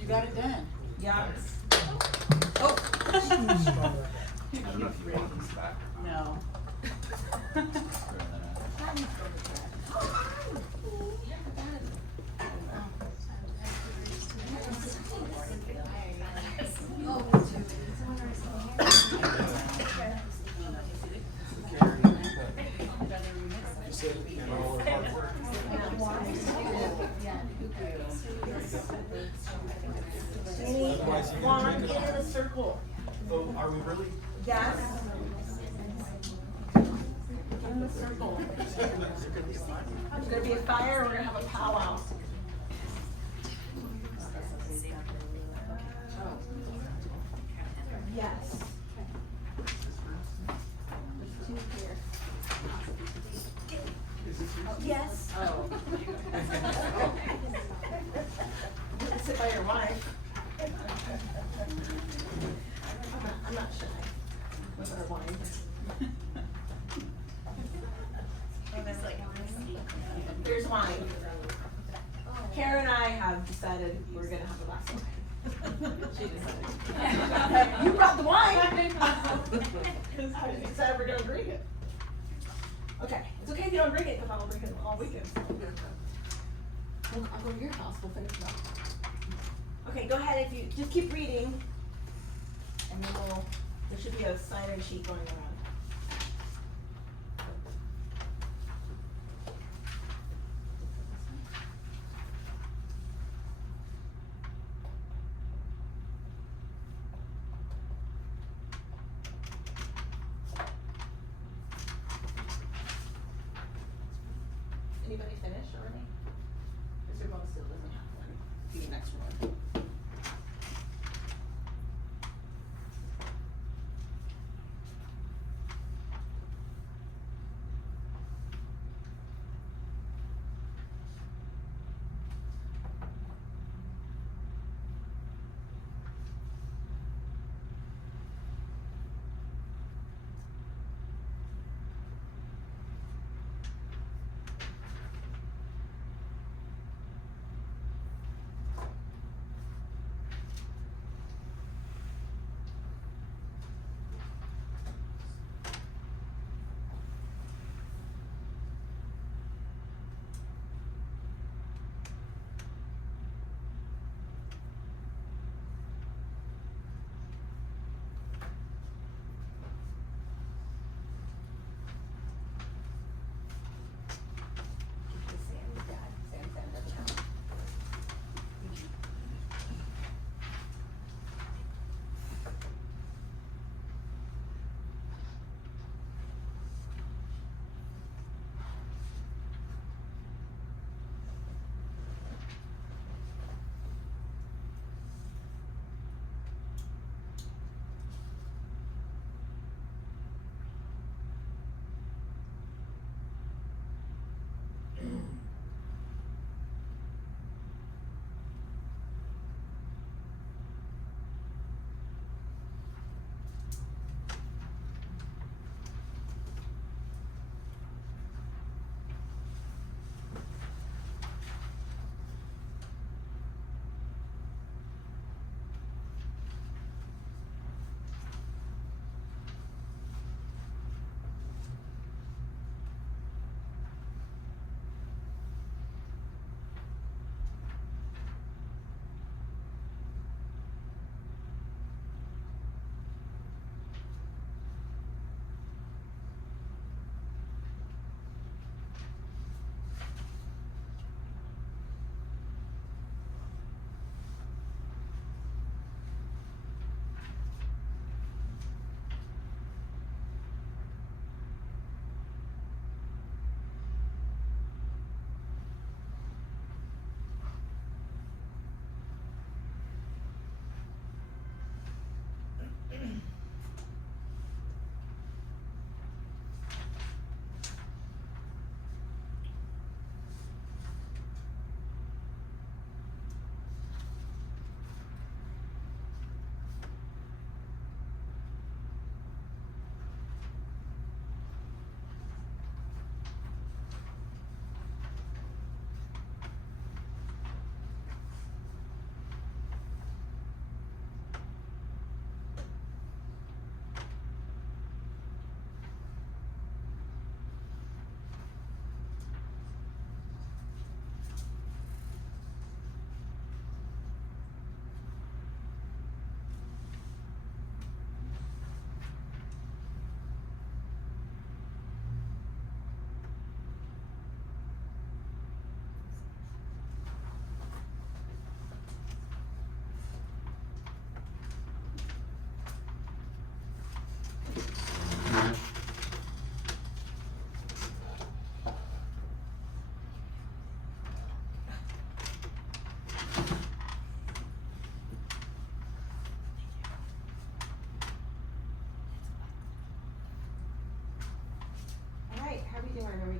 You got it done. Yeah. Oh. I don't know if you want this back. No. You said, and all our hard work. Otherwise, you're gonna Juan, drink get in it. the circle. So, are we really? Yes. Get in the circle. There's gonna be a fire, we're gonna have a powwow. Yes. There's two here. Yes. Oh. You can sit by your wife. I'm not shy with our wine. There's wine. Kara and I have decided we're gonna have a glass of wine. She decided. You brought the wine. I decided we're gonna drink it. Okay, it's okay if you don't drink it, because I'll drink it all weekend. I'll go to your house, we'll finish it up. Okay, go ahead, if you, just keep reading. And then there should be a sign-in sheet going around. Anybody finish already? Mr. Bone still doesn't have one. Be the next one.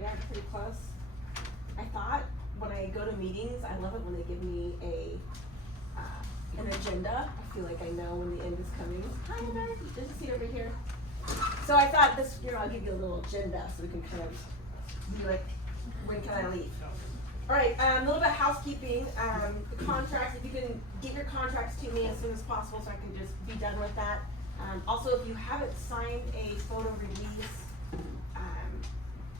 are pretty close. I thought when I go to meetings, I love it when they give me an agenda. I feel like I know when the end is coming. Hi, Heather. Good to see you over here. So I thought this year I'll give you a little agenda so we can kind of be like, when can I leave? All right, a little bit of housekeeping. The contracts, if you can get your contracts to me as soon as possible so I can just be done with that. Also, if you haven't signed a photo release,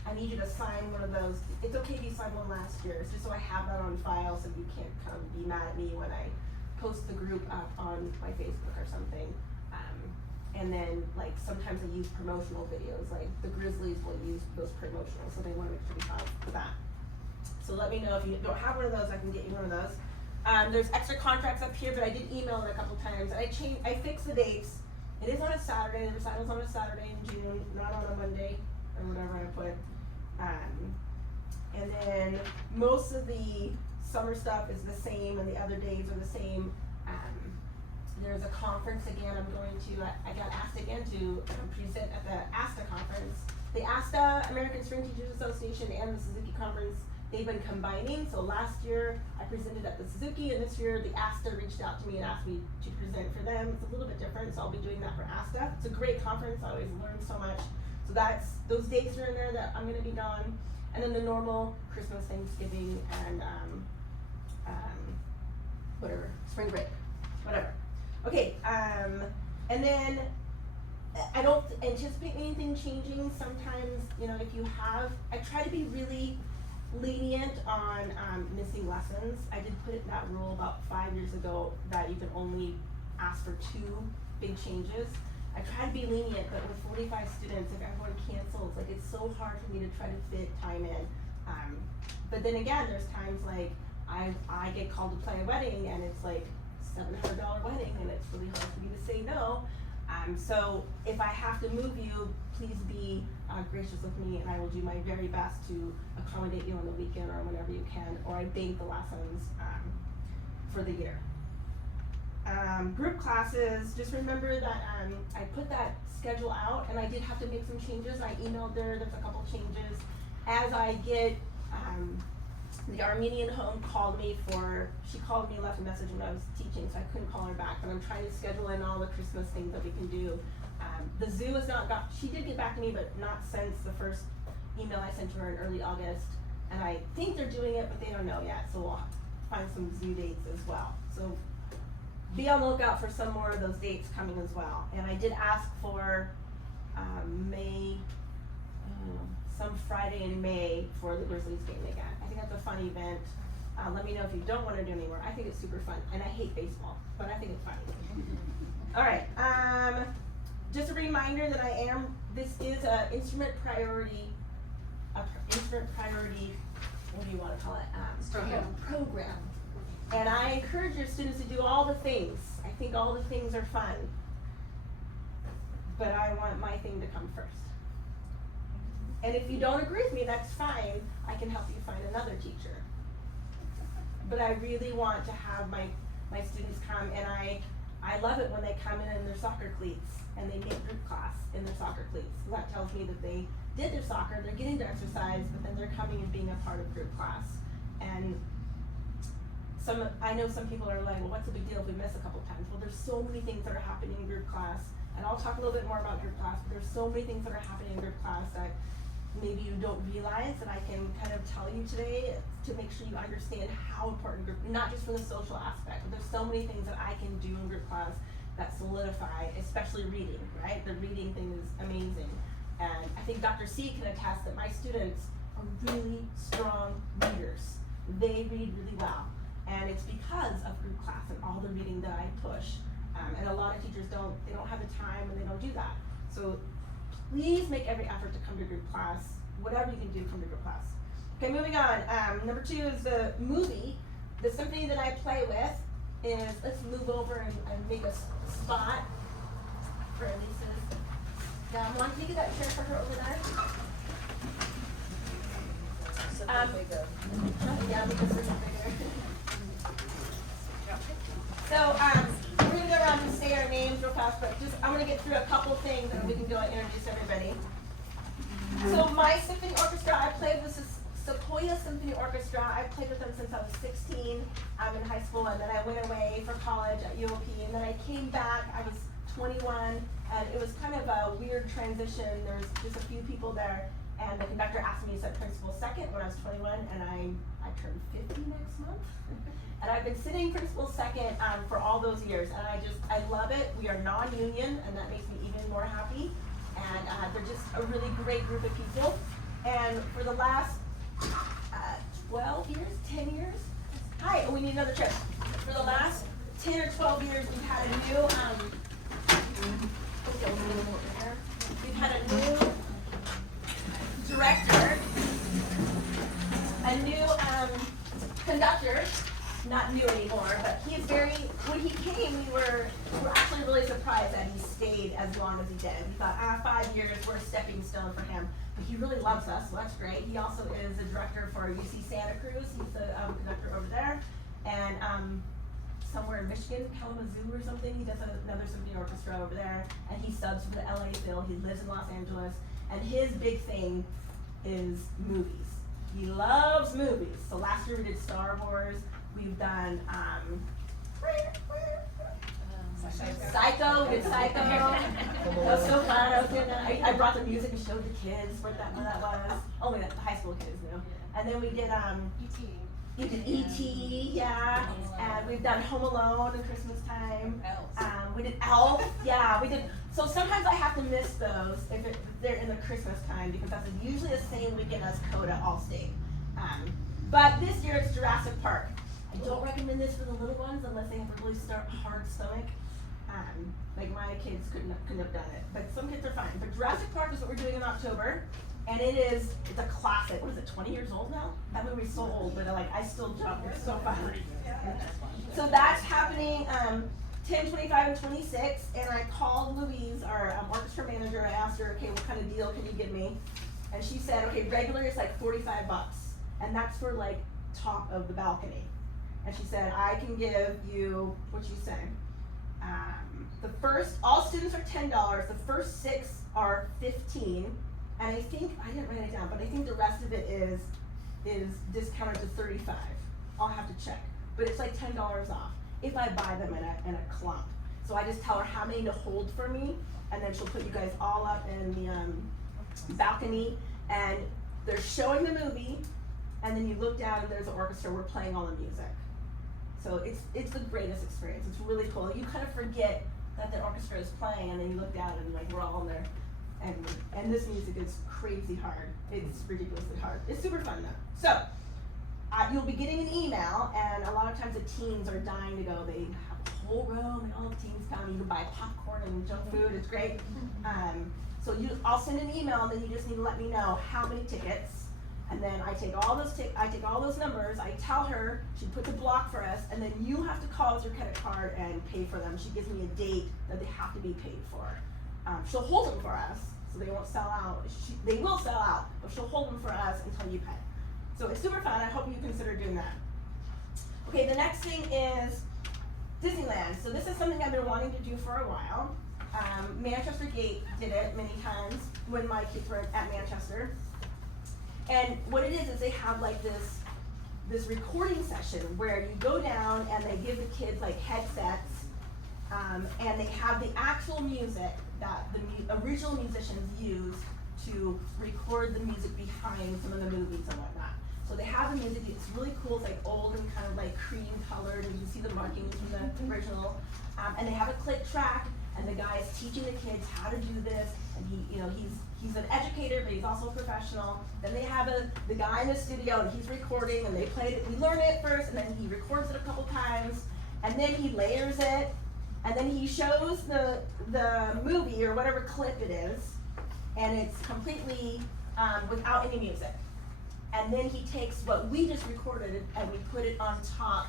I need you to sign one of those. It's okay if you signed one last year, it's just so I have that on file so you can't come be mad at me when I post the group up on my Facebook or something. And then, like, sometimes I use promotional videos, like the Grizzlies will use those promotional, so they want to make sure we file for that. So let me know if you don't have one of those, I can get you one of those. There's extra contracts up here, but I did email it a couple times. I fixed the dates. It is on a Saturday, the recital's on a Saturday in June, not on a Monday, or whatever I put. And then most of the summer stuff is the same, and the other days are the same. There's a conference again, I got asked again to present at the ASTA conference. The ASTA, American String Teachers Association, and the Suzuki Conference, they've been combining. So last year I presented at the Suzuki, and this year the ASTA reached out to me and asked me to present for them. It's a little bit different, so I'll be doing that for ASTA. It's a great conference, I always learn so much. So those dates are in there that I'm gonna be gone. And then the normal Christmas, Thanksgiving, and whatever, spring break, whatever. Okay, and then I don't anticipate anything changing. Sometimes, if you have, I try to be really lenient on missing lessons. I did put that rule about 5 years ago that you can only ask for 2 big changes. I try to be lenient, but with 45 students, if everyone cancels, like, it's so hard for me to try to fit time in. But then again, there's times like I get called to play a wedding, and it's like $700 wedding, and it's really hard for me to say no. So if I have to move you, please be gracious with me, and I will do my very best to accommodate you on the weekend or whenever you can, or I bank the lessons for the year. Group classes, just remember that I put that schedule out, and I did have to make some changes. I emailed there's a couple changes. As I get, the Armenian home she called me, left a message when I was teaching, so I couldn't call her back, but I'm trying to schedule in all the Christmas things that we can do. The zoo has not she did get back to me, but not since the first email I sent to her in early August, and I think they're doing it, but they don't know yet, so we'll find some zoo dates as well. So be on the lookout for some more of those dates coming as well. And I did ask for some Friday in May for the Grizzlies game again. I think that's a fun event. Let me know if you don't want to do anymore. I think it's super fun, and I hate baseball, but I think it's fun. All right, just a reminder that this is an instrument priority, what do you want to call it? Program. And I encourage your students to do all the things. I think all the things are fun, but I want my thing to come first. And if you don't agree with me, that's fine. I can help you find another teacher. But I really want to have my students come, and I love it when they come in their soccer cleats and they make group class in their soccer cleats. So that tells me that they did their soccer, they're getting their exercise, but then they're coming and being a part of group class. And I know some people are like, well, what's the big deal if we miss a couple times? Well, there's so many things that are happening in group class, and I'll talk a little bit more about group class, but there's so many things that are happening in group class that maybe you don't realize that I can kind of tell you today to make sure you understand how important group, not just from the social aspect, but there's so many things that I can do in group class that solidify, especially reading, right? The reading thing is amazing. And I think Dr. C can attest that my students are really strong readers. They read really well. And it's because of group class and all the reading that I push. And a lot of teachers don't have the time, and they don't do that. So please make every effort to come to group class. Whatever you can do, come to group class. Okay, moving on. Number 2 is the movie. The symphony that I play with is, let's move over and make a spot for Elisa's. Can you get that chair for her over there? Yeah, because it's bigger. So, we're gonna go around and say our names real fast, but I'm gonna get through a couple things and we can go and introduce everybody. So my symphony orchestra, I played with the Sequoia Symphony Orchestra. I played with them since I was 16 in high school, and then I went away for college at UOP, and then I came back. I was 21, and it was kind of a weird transition. There's just a few people there, and the conductor asked me to sit principal second when I was 21, and I turned 50 next month. And I've been sitting principal second for all those years, and I love it. We are non-union, and that makes me even more happy. And they're just a really great group of people. And for the last 12 years, 10 years, hi, oh, we need another trip. For the last 10 or 12 years, we've had a new, we've had a new director, a new conductor, not new anymore, but he's very, when he came, we were actually really surprised that he stayed as long as he did. We thought, 5 years, we're a stepping stone for him. But he really loves us, so that's great. He also is the director for UC Santa Cruz. He's the conductor over there. And somewhere in Michigan, Kalamazoo or something, he does another symphony orchestra over there. And he subs for the LA Phil. He lives in Los Angeles. And his big thing is movies. He loves movies. So last year we did Star Wars. We've done Psycho, we did Psycho. That was so fun. I brought the music and showed the kids what that was. Only the high school kids knew. And then we did E.T., yeah. And we've done Home Alone in Christmas time. We did Elf, yeah. We did. So sometimes I have to miss those if they're in the Christmas time because that's usually the same weekend as Coda Allstate. But this year it's Jurassic Park. I don't recommend this for the little ones unless they have a really hard stomach. Like my kids couldn't have done it, but some kids are fine. But Jurassic Park is what we're doing in October, and it's a classic. What is it, 20 years old now? That movie's so old, but I still jump. It's so fun. So that's happening 10, 25, and 26, and I called Louise, our orchestra manager. I asked her, okay, what kind of deal can you give me? And she said, okay, regular is like $45, and that's for like top of the balcony. And she said, I can give you, what you say? All students are $10, the first 6 are $15, and I think, I didn't write it down, but I think the rest of it is discounted to $35. I'll have to check, but it's like $10 off if I buy them in a clump. So I just tell her how many to hold for me, and then she'll put you guys all up in the balcony, and they're showing the movie, and then you look down and there's an orchestra, we're playing all the music. So it's the greatest experience. It's really cool. You kind of forget that the orchestra is playing, and then you look down and like we're all in there, and this music is crazy hard. It's ridiculously hard. It's super fun though. So you'll be getting an email, and a lot of times the teens are dying to go. They have a whole room, and all the teens come. You can buy popcorn and junk food. It's great. So I'll send an email, and then you just need to let me know how many tickets. And then I take all those numbers, I tell her, she puts a block for us, and then you have to call with your credit card and pay for them. She gives me a date that they have to be paid for. She'll hold them for us, so they won't sell out. They will sell out, but she'll hold them for us until you pay. So it's super fun. I hope you consider doing that. Okay, the next thing is Disneyland. So this is something I've been wanting to do for a while. Manchester Gate did it many times when my kids were at Manchester. And what it is they have like this recording session where you go down and they give the kids like headsets, and they have the actual music that the original musicians use to record the music behind some of the movies and whatnot. So they have the music, it's really cool, it's like old and kind of like cream colored, and you can see the markings from the original. And they have a click track, and the guy is teaching the kids how to do this, and he's an educator, but he's also a professional. Then they have the guy in the studio, and he's recording, and they play it. We learn it first, and then he records it a couple times, and then he layers it, and then he shows the movie or whatever clip it is, and it's completely without any music. And then he takes what we just recorded and we put it on top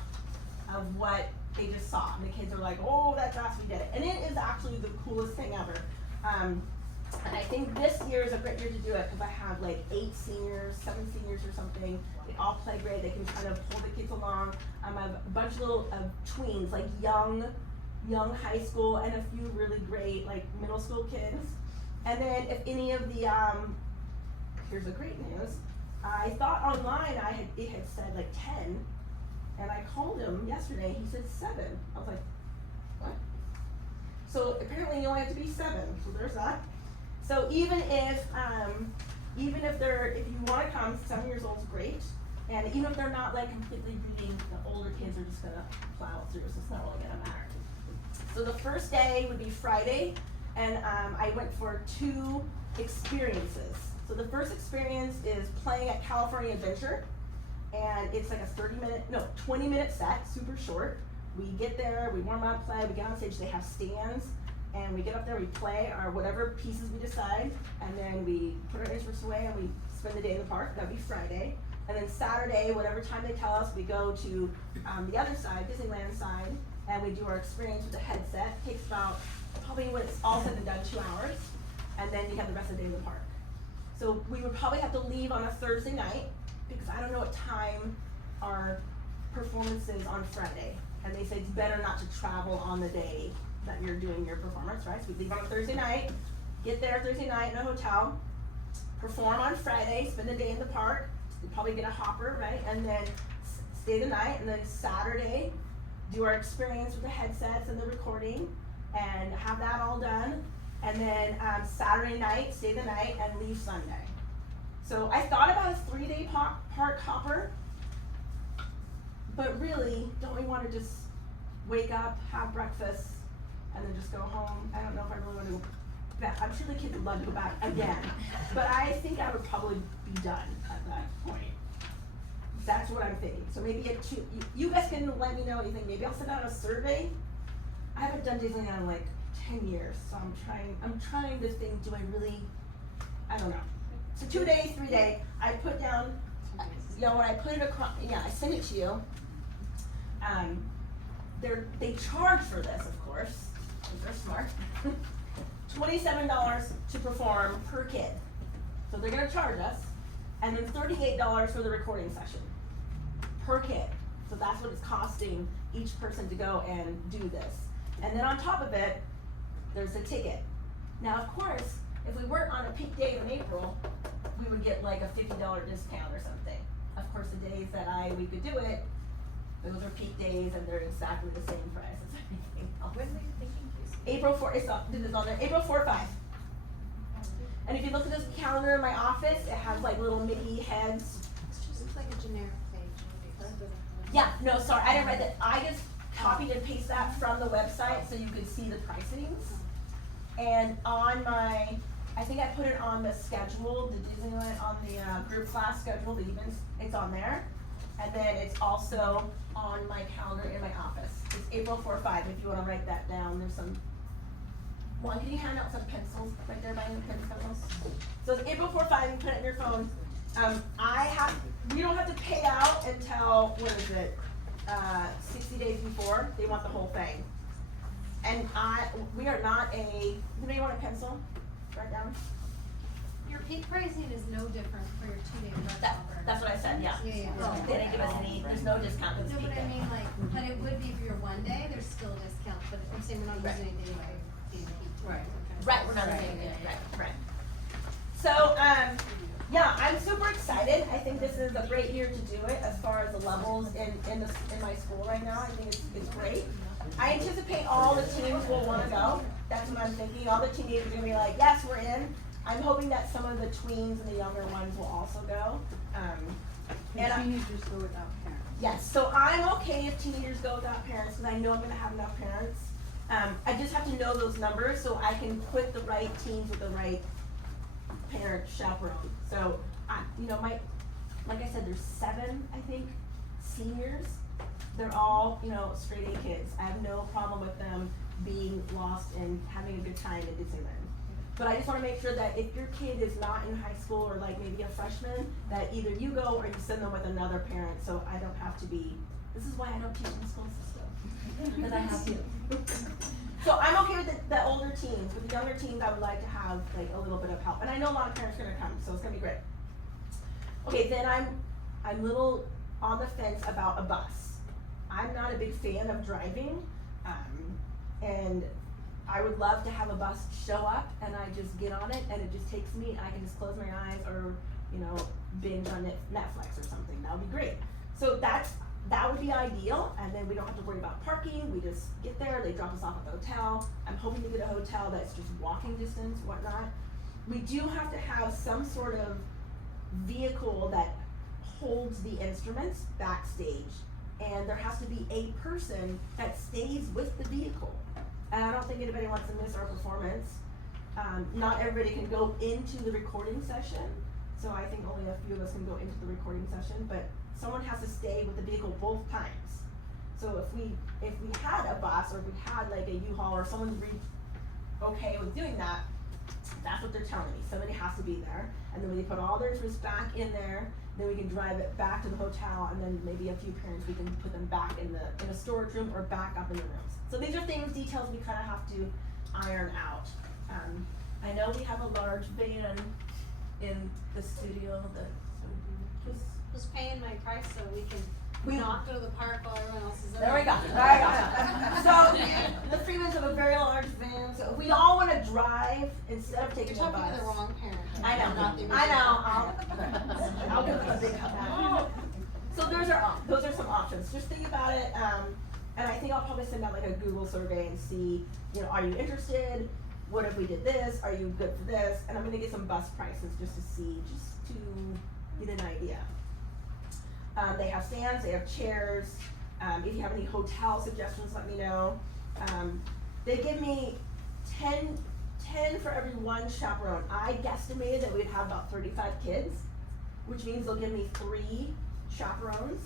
of what they just saw. And the kids are like, oh, that's us, we did it. And it is actually the coolest thing ever. And I think this year is a great year to do it because I have like 8 seniors, 7 seniors or something. They all play great. They can kind of pull the kids along. I have a bunch of little tweens, like young high school, and a few really great like middle school kids. And then if any of the here's the great news. I thought online it had said like 10, and I called him yesterday, he said 7. I was like, what? So apparently you only have to be 7, so there's that. So even if you wanna come, 7 years old is great, and even if they're not like completely reading, the older kids are just gonna plow through, so it's not really gonna matter. So the first day would be Friday, and I went for 2 experiences. So the first experience is playing at California Adventure, and it's like a 20-minute set, super short. We get there, we warm up, play, we get on stage, they have stands, and we get up there, we play our whatever pieces we decide, and then we put our instruments away and we spend the day in the park. That'd be Friday. And then Saturday, whatever time they tell us, we go to the other side, Disneyland side, and we do our experience with the headset. It takes about, probably when it's all said and done, 2 hours, and then you have the rest of the day in the park. So we would probably have to leave on a Thursday night, because I don't know what time our performance is on Friday. And they say it's better not to travel on the day that you're doing your performance, right? So we leave on a Thursday night, get there Thursday night in a hotel, perform on Friday, spend the day in the park, we probably get a hopper, right? And then stay the night, and then Saturday, do our experience with the headsets and the recording, and have that all done. And then Saturday night, stay the night, and leave Sunday. So I thought about a 3-day park hopper, but really, don't we want to just wake up, have breakfast, and then just go home? I don't know if I really want to go back. I'm sure the kids would love to go back again, but I think I would probably be done at that point. That's what I'm thinking. So maybe at 2, you guys can let me know what you think. Maybe I'll send out a survey. I haven't done Disneyland in like 10 years, so I'm trying to think, do I really, I don't know. So 2 days, 3 days, I put down, when I put it across, I sent it to you. They charge for this, of course, because they're smart. $27 to perform per kid. So they're gonna charge us, and then $38 for the recording session, per kid. So that's what it's costing each person to go and do this. And then on top of it, there's a ticket. Now, of course, if we weren't on a peak day in April, we would get like a $50 discount or something. Of course, the days that we could do it, those are peak days, and they're exactly the same price as everything else. When are you thinking, please? April 4, it's on there, April 4, 5. And if you look at this calendar in my office, it has like little Mickey heads. It's just like a generic page. Yeah, no, sorry, I didn't write that. I just copied and pasted that from the website so you could see the pricings. And on my, I think I put it on the schedule, the Disneyland, on the group class schedule, the events, it's on there. And then it's also on my calendar in my office. It's April 4, 5, if you wanna write that down. There's some, can you hand out some pencils right there by the pencils? So it's April 4, 5, you put it in your phone. We don't have to pay out until, 60 days before. They want the whole thing. And we are not anybody want a pencil? Write down. Your peak pricing is no different for your 2-day park hopper. That's what I said, yeah. Yeah. They didn't give us there's no discount for this No, peak but I day. mean but it would be for your 1 day, there's still a discount, but I'm saying we're not Right. using anything like being peak. Right. Right, we're not saying it, right. So, I'm super excited. I think this is a great year to do it as far as the levels in my school right now. I think it's great. I anticipate all the teams will want to go. That's what I'm thinking. All the teenagers are gonna be like, yes, we're in. I'm hoping that some of the tweens and the younger ones will also go. And teenagers go without parents. Yes, so I'm okay if teenagers go without parents, because I know I'm gonna have enough parents. I just have to know those numbers so I can put the right teams with the right parent chaperone. So, like I said, there's 7, I think, seniors. They're all, straight A kids. I have no problem with them being lost and having a good time at Disneyland. But I just wanna make sure that if your kid is not in high school or like maybe a freshman, that either you go or you send them with another parent, so I don't have to be, this is why I don't teach in the school system, because I have to. So I'm okay with the older teens. With the younger teens, I would like to have like a little bit of help. And I know a lot of parents are gonna come, so it's gonna be great. Okay, then I'm little on the fence about a bus. I'm not a big fan of driving, and I would love to have a bus show up and I just get on it and it just takes me, I can just close my eyes or binge on Netflix or something. That would be great. So that would be ideal, and then we don't have to worry about parking. We just get there, they drop us off at the hotel. I'm hoping to get a hotel that's just walking distance, whatnot. We do have to have some sort of vehicle that holds the instruments backstage, and there has to be a person that stays with the vehicle. And I don't think anybody wants to miss our performance. Not everybody can go into the recording session, so I think only a few of us can go into the recording session, but someone has to stay with the vehicle both times. So if we had a bus, or if we had like a U-Haul, or someone's okay with doing that, that's what they're telling me. Somebody has to be there, and then we put all their instruments back in there, then we can drive it back to the hotel, and then maybe a few parents, we can put them back in a storage room or back up in the rooms. So these are details we kind of have to iron out. I know we have a large van in the studio Who's paying my price so we can not go to the park while everyone else is There we go. So the Freemans have a very large van, so if we all want to drive instead of taking You're the bus. talking to the wrong parent. I know. I'll give them a big hug. So those are some options. Just think about it, and I think I'll probably send out like a Google survey and see, are you interested? What if we did this? Are you good for this? And I'm gonna get some bus prices just to get an idea. They have stands, they have chairs. If you have any hotel suggestions, let me know. They give me 10 for every one chaperone. I guesstimated that we'd have about 35 kids, which means they'll give me 3 chaperones.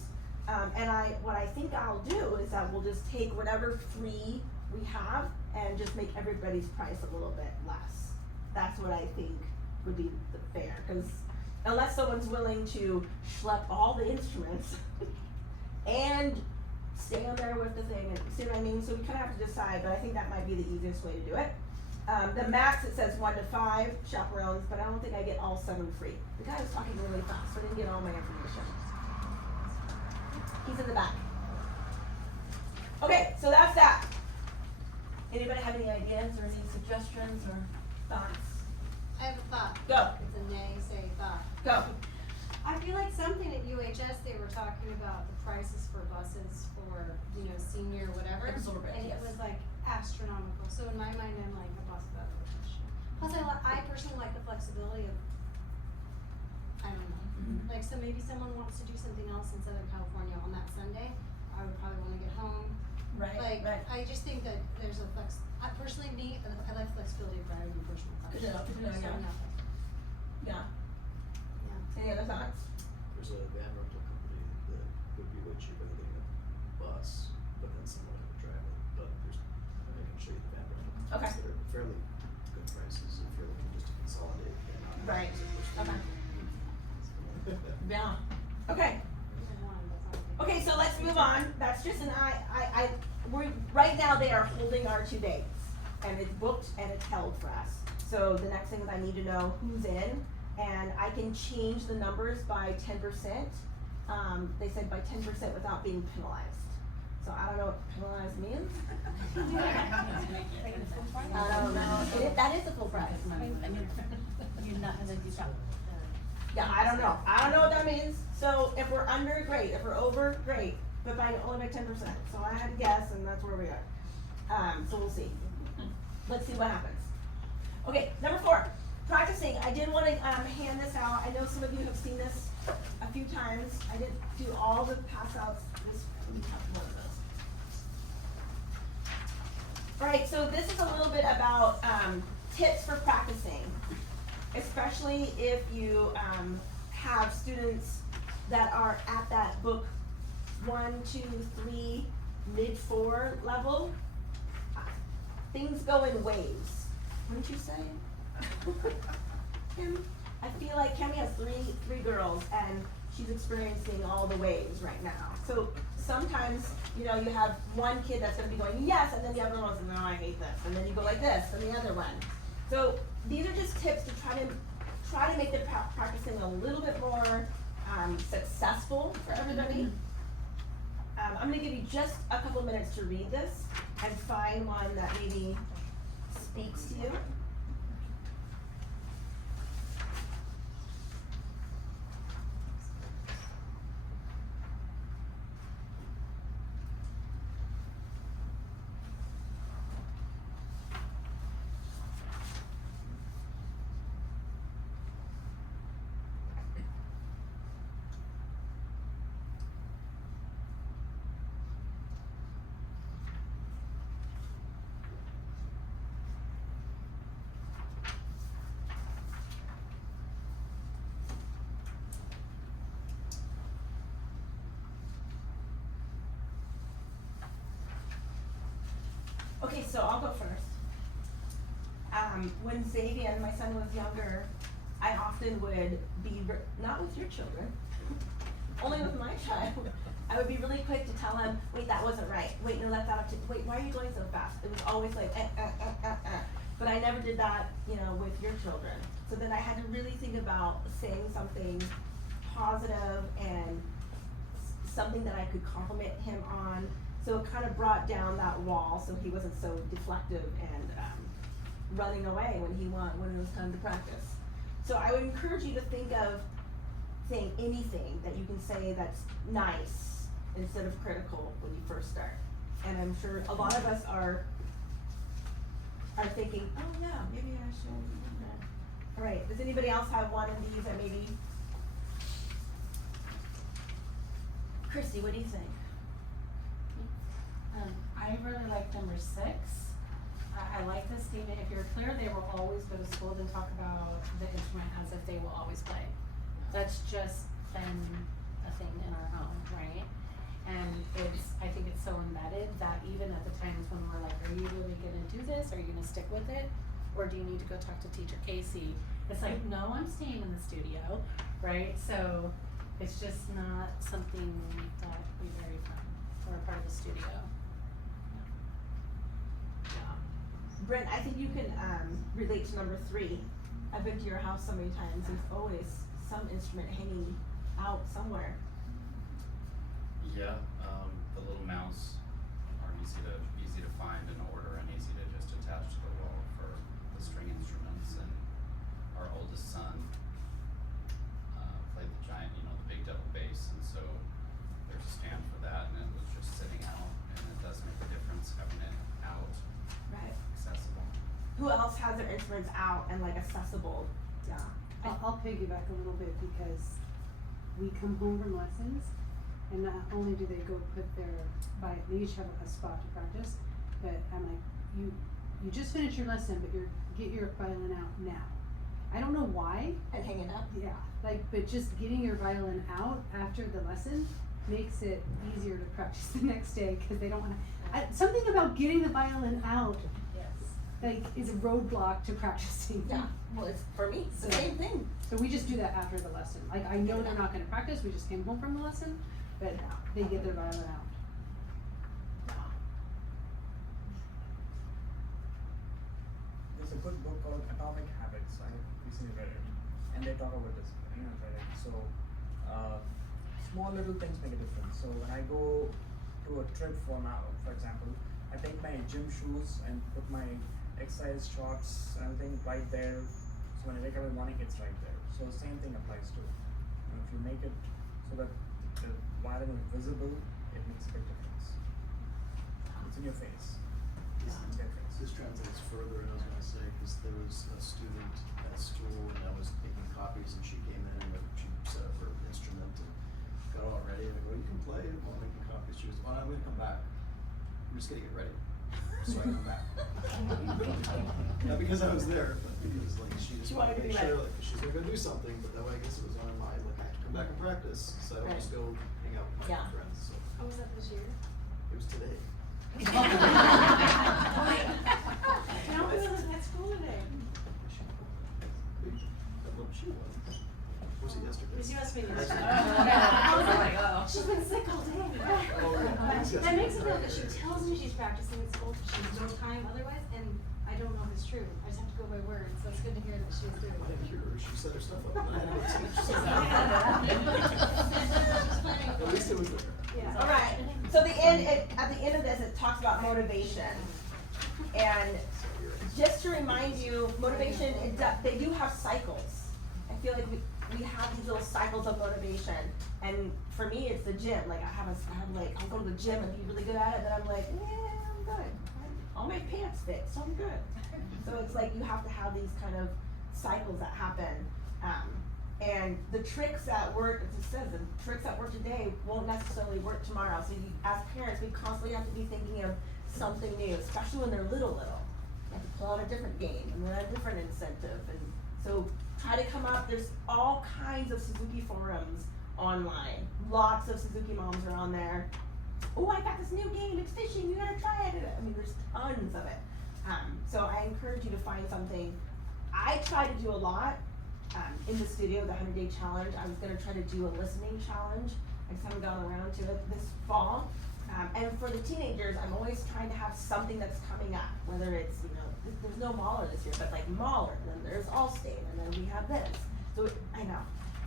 And what I think I'll do is that we'll just take whatever 3 we have and just make everybody's price a little bit less. That's what I think would be fair, because unless someone's willing to schlep all the instruments and stay on there with the thing, and see what I mean? So we kind of have to decide, but I think that might be the easiest way to do it. The max, it says 1 to 5 chaperones, but I don't think I get all 7 free. The guy was talking really fast, so I didn't get all my information. He's in the back. Okay, so that's that. Anybody have any ideas or any suggestions or thoughts? I have a thought. Go. It's a nay-say thought. Go. I feel like something at UHS, they were talking about the prices for buses for, senior whatever. Exorbitant, And yes. it was like astronomical. So in my mind, I'm like, a bus about it. Plus, I personally like the flexibility of, I don't know. Mm-hmm. Like, so maybe someone wants to do something else in Southern California on that Sunday. I would probably want to get home. Right. I just think that there's a I personally, I like flexibility of driving your personal car. Good to know, So yeah. nothing. Yeah. Yeah. Any other thoughts? There's a van rental company that would be way cheaper than getting a bus, but then someone would have to drive it, but I can show you the van rental. Okay. They're fairly good prices if you're looking just to consolidate. and not have Right. as opposed to- Okay. Yeah. Okay. Okay, so let's move on. That's just right now they are holding our 2 dates, and it's booked and it's held for us. So the next thing is I need to know who's in, and I can change the numbers by 10%. They said by 10% without being penalized. So I don't know what penalized means. I don't know. That is a full price. You're not gonna do that. Yeah, I don't know. I don't know what that means. So if we're under, great. If we're over, great. But by only by 10%. So I had to guess, and that's where we are. So we'll see. Let's see what happens. Okay, number 4, practicing. I did want to hand this out. I know some of you have seen this a few times. I didn't do all the pass outs. We have one of those. All right, so this is a little bit about tips for practicing, especially if you have students that are at that book 1, 2, 3, mid 4 level. Things go in waves, wouldn't you say? Kim, I feel like Kemi has three girls, and she's experiencing all the waves right now. So sometimes, you have one kid that's going to be going yes, and then the other one's, no, I hate this, and then you go like this, and the other one. So these are just tips to try to make the practicing a little bit more successful for everybody. I'm going to give you just a couple minutes to read this and find one that maybe speaks to you. Okay, so I'll go first. When Xavier, my son, was younger, I often would be, not with your children, only with my child. I would be really quick to tell him, wait, that wasn't right. Wait, no, that's out of, wait, why are you going so fast? It was always like, But I never did that, you know, with your children. So then I had to really think about saying something positive and something that I could compliment him on. So it kind of brought down that wall so he wasn't so deflective and running away when it was time to practice. So I would encourage you to think of saying anything that you can say that's nice instead of critical when you first start. And I'm sure a lot of us are thinking, oh yeah, maybe I should do that. All right, does anybody else have one of these that maybe? Christy, what do you think? I really like number 6. I like this statement, if you're clear, they will always go to school, then talk about the instrument as if they will always play. That's just been a thing in our home, right? And I think it's so embedded that even at the times when we're like, are you really gonna do this? Are you gonna stick with it? Or do you need to go talk to teacher Casey? It's like, no, I'm staying in the studio, right? So it's just not something that we vary from. We're a part of the studio. Brent, I think you can relate to number 3. I've been to your house so many times, there's always some instrument hanging out somewhere. Yeah, the little mounts are easy to find and order and easy to just attach to the wall for the string instruments. And our oldest son played the giant, the big double bass, and so there's a stand for that, and it was just sitting out, and it does make a difference having it out. Right. Accessible. Who else has their instruments out and like accessible? Yeah. I'll piggyback a little bit because we come home from lessons and not only do they go put they each have a spot to practice, but I'm like, you just finished your lesson, but get your violin out now. I don't know why. And hanging up? Yeah, but just getting your violin out after the lesson makes it easier to practice the next day because they don't want to. Something about getting the violin out, is a roadblock to practicing. Yeah. Well, it's for me, it's the same thing. So we just do that after the lesson. I know they're not gonna practice, we just came home from the lesson, but they get their violin out. There's a good book called Atomic Habits. I recently read it, and they talk about this. So, small little things make a difference. So when I go to a trip for example, I take my gym shoes and put my exercise shorts and everything right there. So when I wake up in the morning, it's right there. So the same thing applies to. If you make it so that the violin is visible, it makes a big difference. It's in your face. It's in their face. This translates further, and I was gonna say, because there was a student at school, and I was making copies, and she came in, and she set up her instrument, and got all ready, and I go, you can play while making copies. She goes, well, I'm gonna come back. I'm just getting it ready, so I come back. Not because I was there, but because she just wanted to make sure, she's gonna go do something, but that way I guess it was on her mind, I have to come back and practice, so I don't just go hang out with my friends, so. Oh, was that this year? It was today. How was it at school today? She was. Was it yesterday? It was US meeting. I was like, oh. She's been sick all day. Oh, yeah. That makes it feel that she tells me she's practicing at school, she has no time otherwise, and I don't know if it's true. I just have to go by word, so it's good to hear that she's doing I it. didn't hear her, she set her stuff up, and I had to teach, so. At least it was there. Yeah. All right. So at the end of this, it talks about motivation, and just to remind you, motivation, they do have cycles. I feel like we have these little cycles of motivation, and for me, it's the gym. Like I'll go to the gym and be really good at it, then I'm like, yeah, I'm good. All my pants fit, so I'm good. So it's like you have to have these kind of cycles that happen. And the tricks that work, as it says, the tricks that work today won't necessarily work tomorrow. So as parents, we constantly have to be thinking of something new, especially when they're little. You have to pull out a different game and then a different incentive. And so try to come up, there's all kinds of Suzuki forums online. Lots of Suzuki moms are on there. oh, I got this new game, it's fishing, you gotta try it. I mean, there's tons of it. So I encourage you to find something. I try to do a lot in the studio, the 100-day challenge. I was gonna try to do a listening challenge. I just haven't gotten around to it this fall. And for the teenagers, I'm always trying to have something that's coming up, whether it's, you know, there's no Mahler this year, but like Mahler, and then there's Allstate, and then we have this. So I know.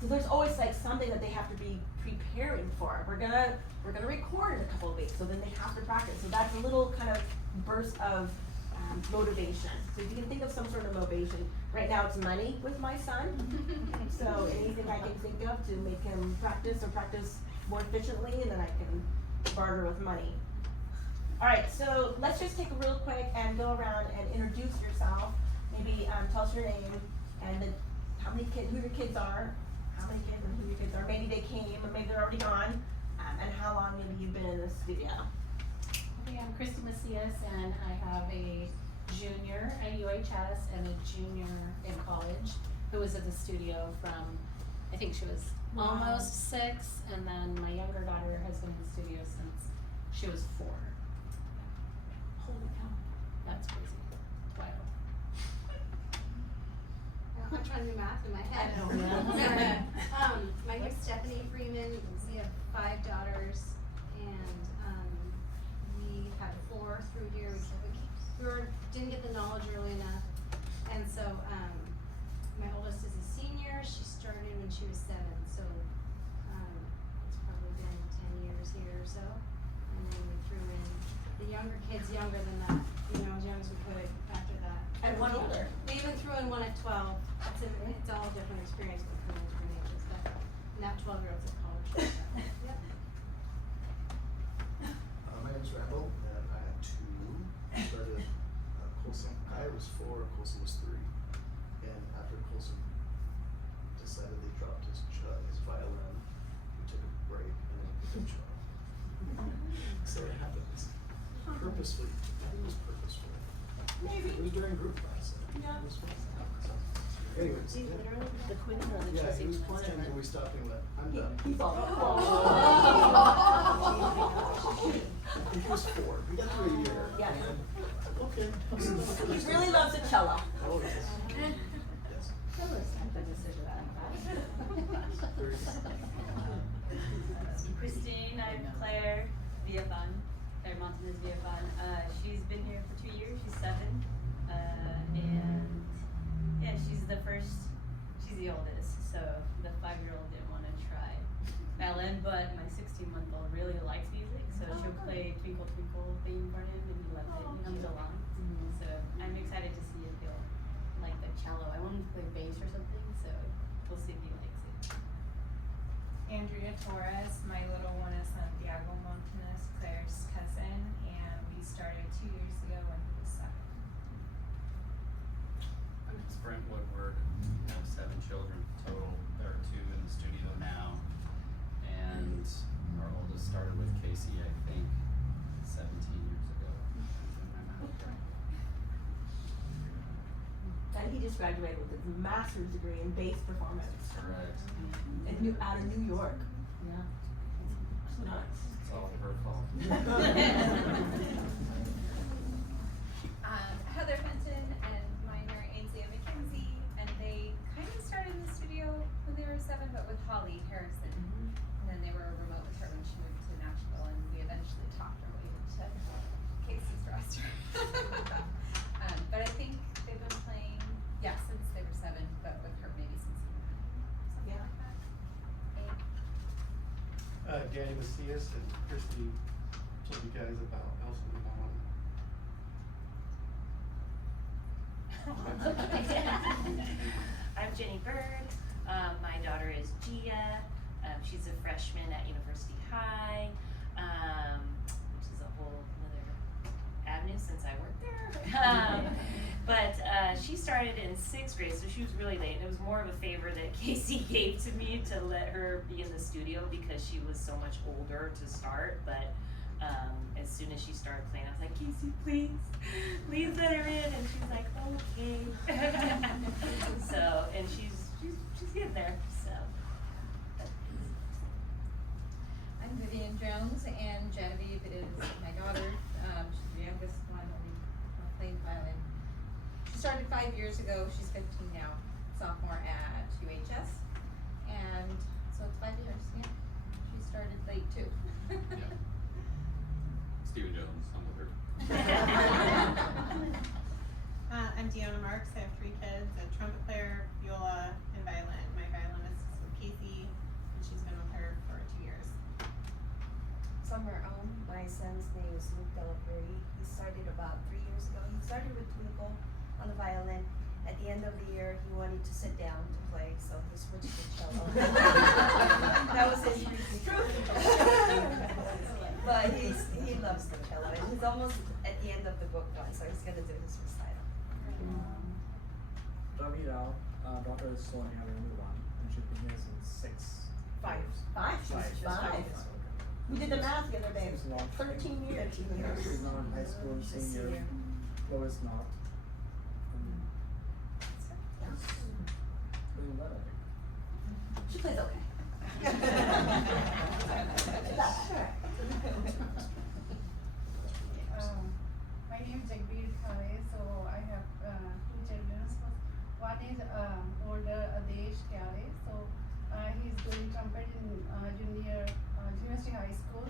So there's always like something that they have to be preparing for. We're gonna record in a couple of weeks, so then they have to practice. So that's a little kind of burst of motivation. So if you can think of some sort of motivation. Right now it's money with my son. So anything I can think of to make him practice or practice more efficiently, and then I can barter with money. All right, so let's just take a real quick and go around and introduce yourself. Maybe tell us your name and then how many kids, who your kids are, how many kids and who your kids are. Maybe they came or maybe they're already gone, and how long maybe you've been in the studio. Okay, I'm Christy Macias, and I have a junior at UHS and a junior in college who was at the studio from, I think she was almost 6, and then my younger daughter has been in the studio since she was 4. Holy cow. That's crazy. Wow. I'm trying to do math in my head. I know, yeah. My name's Stephanie Freeman. We have 5 daughters, and we had 4 through here. Didn't get the knowledge early enough, and so my oldest is a senior. She started when she was 7, so it's probably been 10 years here or so. And then we threw in the younger kids, younger than that, you know, as young as we could after that. And one older. We even threw in one at 12. It's all a different experience with different ages, but now 12-year-olds at college. Yep. My name's Randall, and I had 2. I started Colson. I was 4, Colson was 3. And after Colson decided they dropped his violin, we took a break and then put him cello. So it happens. Purposefully. I think it was purposeful. Maybe. It was during group class. Yeah. It was fun. Anyways. See, literally. The queen or the Yeah, he choosing was playing and we stopped and went, I'm done. He's all. He was 4. We got through a year. Yeah. And then, okay. He really loves the cello. Oh, yes. Yes. Very Christine, I'm Claire Villafan, Claire Montanez Villafan. She's been here for 2 years, she's 7. And yeah, she's the oldest, so the 5-year-old didn't want to try violin, but my 16-month-old really likes music, so she'll play Twinkle Twinkle theme for him, and he loves it, he hums along. So I'm excited to see if he'll like the cello. I want him to play bass or something, so we'll see if he likes it. Andrea Torres, my little one is Santiago Montanez, Claire's cousin, and we started 2 years ago when he was 7. I'm Brent Woodward. We have 7 children total. There are 2 in the studio now, and our oldest started with Casey, I think, 17 years ago. If my math is right. And he just graduated with his master's degree in bass performance. Correct. Out of New York. Yeah. Nice. It's all her fault. Heather Fenton and mine are Ainsley and Mackenzie, and they kind of started in the studio when they were 7, but with Holly Harrison. And then they were remote with her when she moved to Nashville, and we eventually talked our way into Casey's roster. But I think they've been playing, since they were 7, but with her maybe since they were 9, something like that. 8. Danny Macias and Christy told you guys about Elsa and Mom. I'm Jenny Bird. My daughter is Gia. She's a freshman at University High, which is a whole other avenue since I worked there. But she started in 6th grade, so she was really late. It was more of a favor that Casey gave to me to let her be in the studio because she was so much older to start. But as soon as she started playing, I was like, Casey, please let her in. And she's like, okay. So, and she's getting there. So. I'm Vivian Jones, and Genevieve is my daughter. She's the youngest one playing violin. She started 5 years ago. She's 15 now, sophomore at UHS. And so it's 5 years, yeah. She started late too. Stephen Jones, I'm with her. I'm Deanna Marks. I have 3 kids: a trumpet player, viola, and violin. My violinist is Casey, and she's been with her for 2 years. Summer my son's name is Luke Delaberry. He started about 3 years ago. He started with Twinkle on the violin. At the end of the year, he wanted to sit down to play, so he switched to cello. That was his reason. But he loves the cello, and he's almost at the end of the book one, so he's gonna do his recital. Ravi Rao, daughter is Sonia, the only one, and she's been here since 5. years. 5? She's She's 5. We did the math the other day. Seems long. 13 years. Yeah, she's now in high school, senior. Lois not. Doing well, I think. She plays okay. My name is Jagbir Khare, so I have 2 children. One is older Adesh Khare, so he's doing trumpet in junior University High School,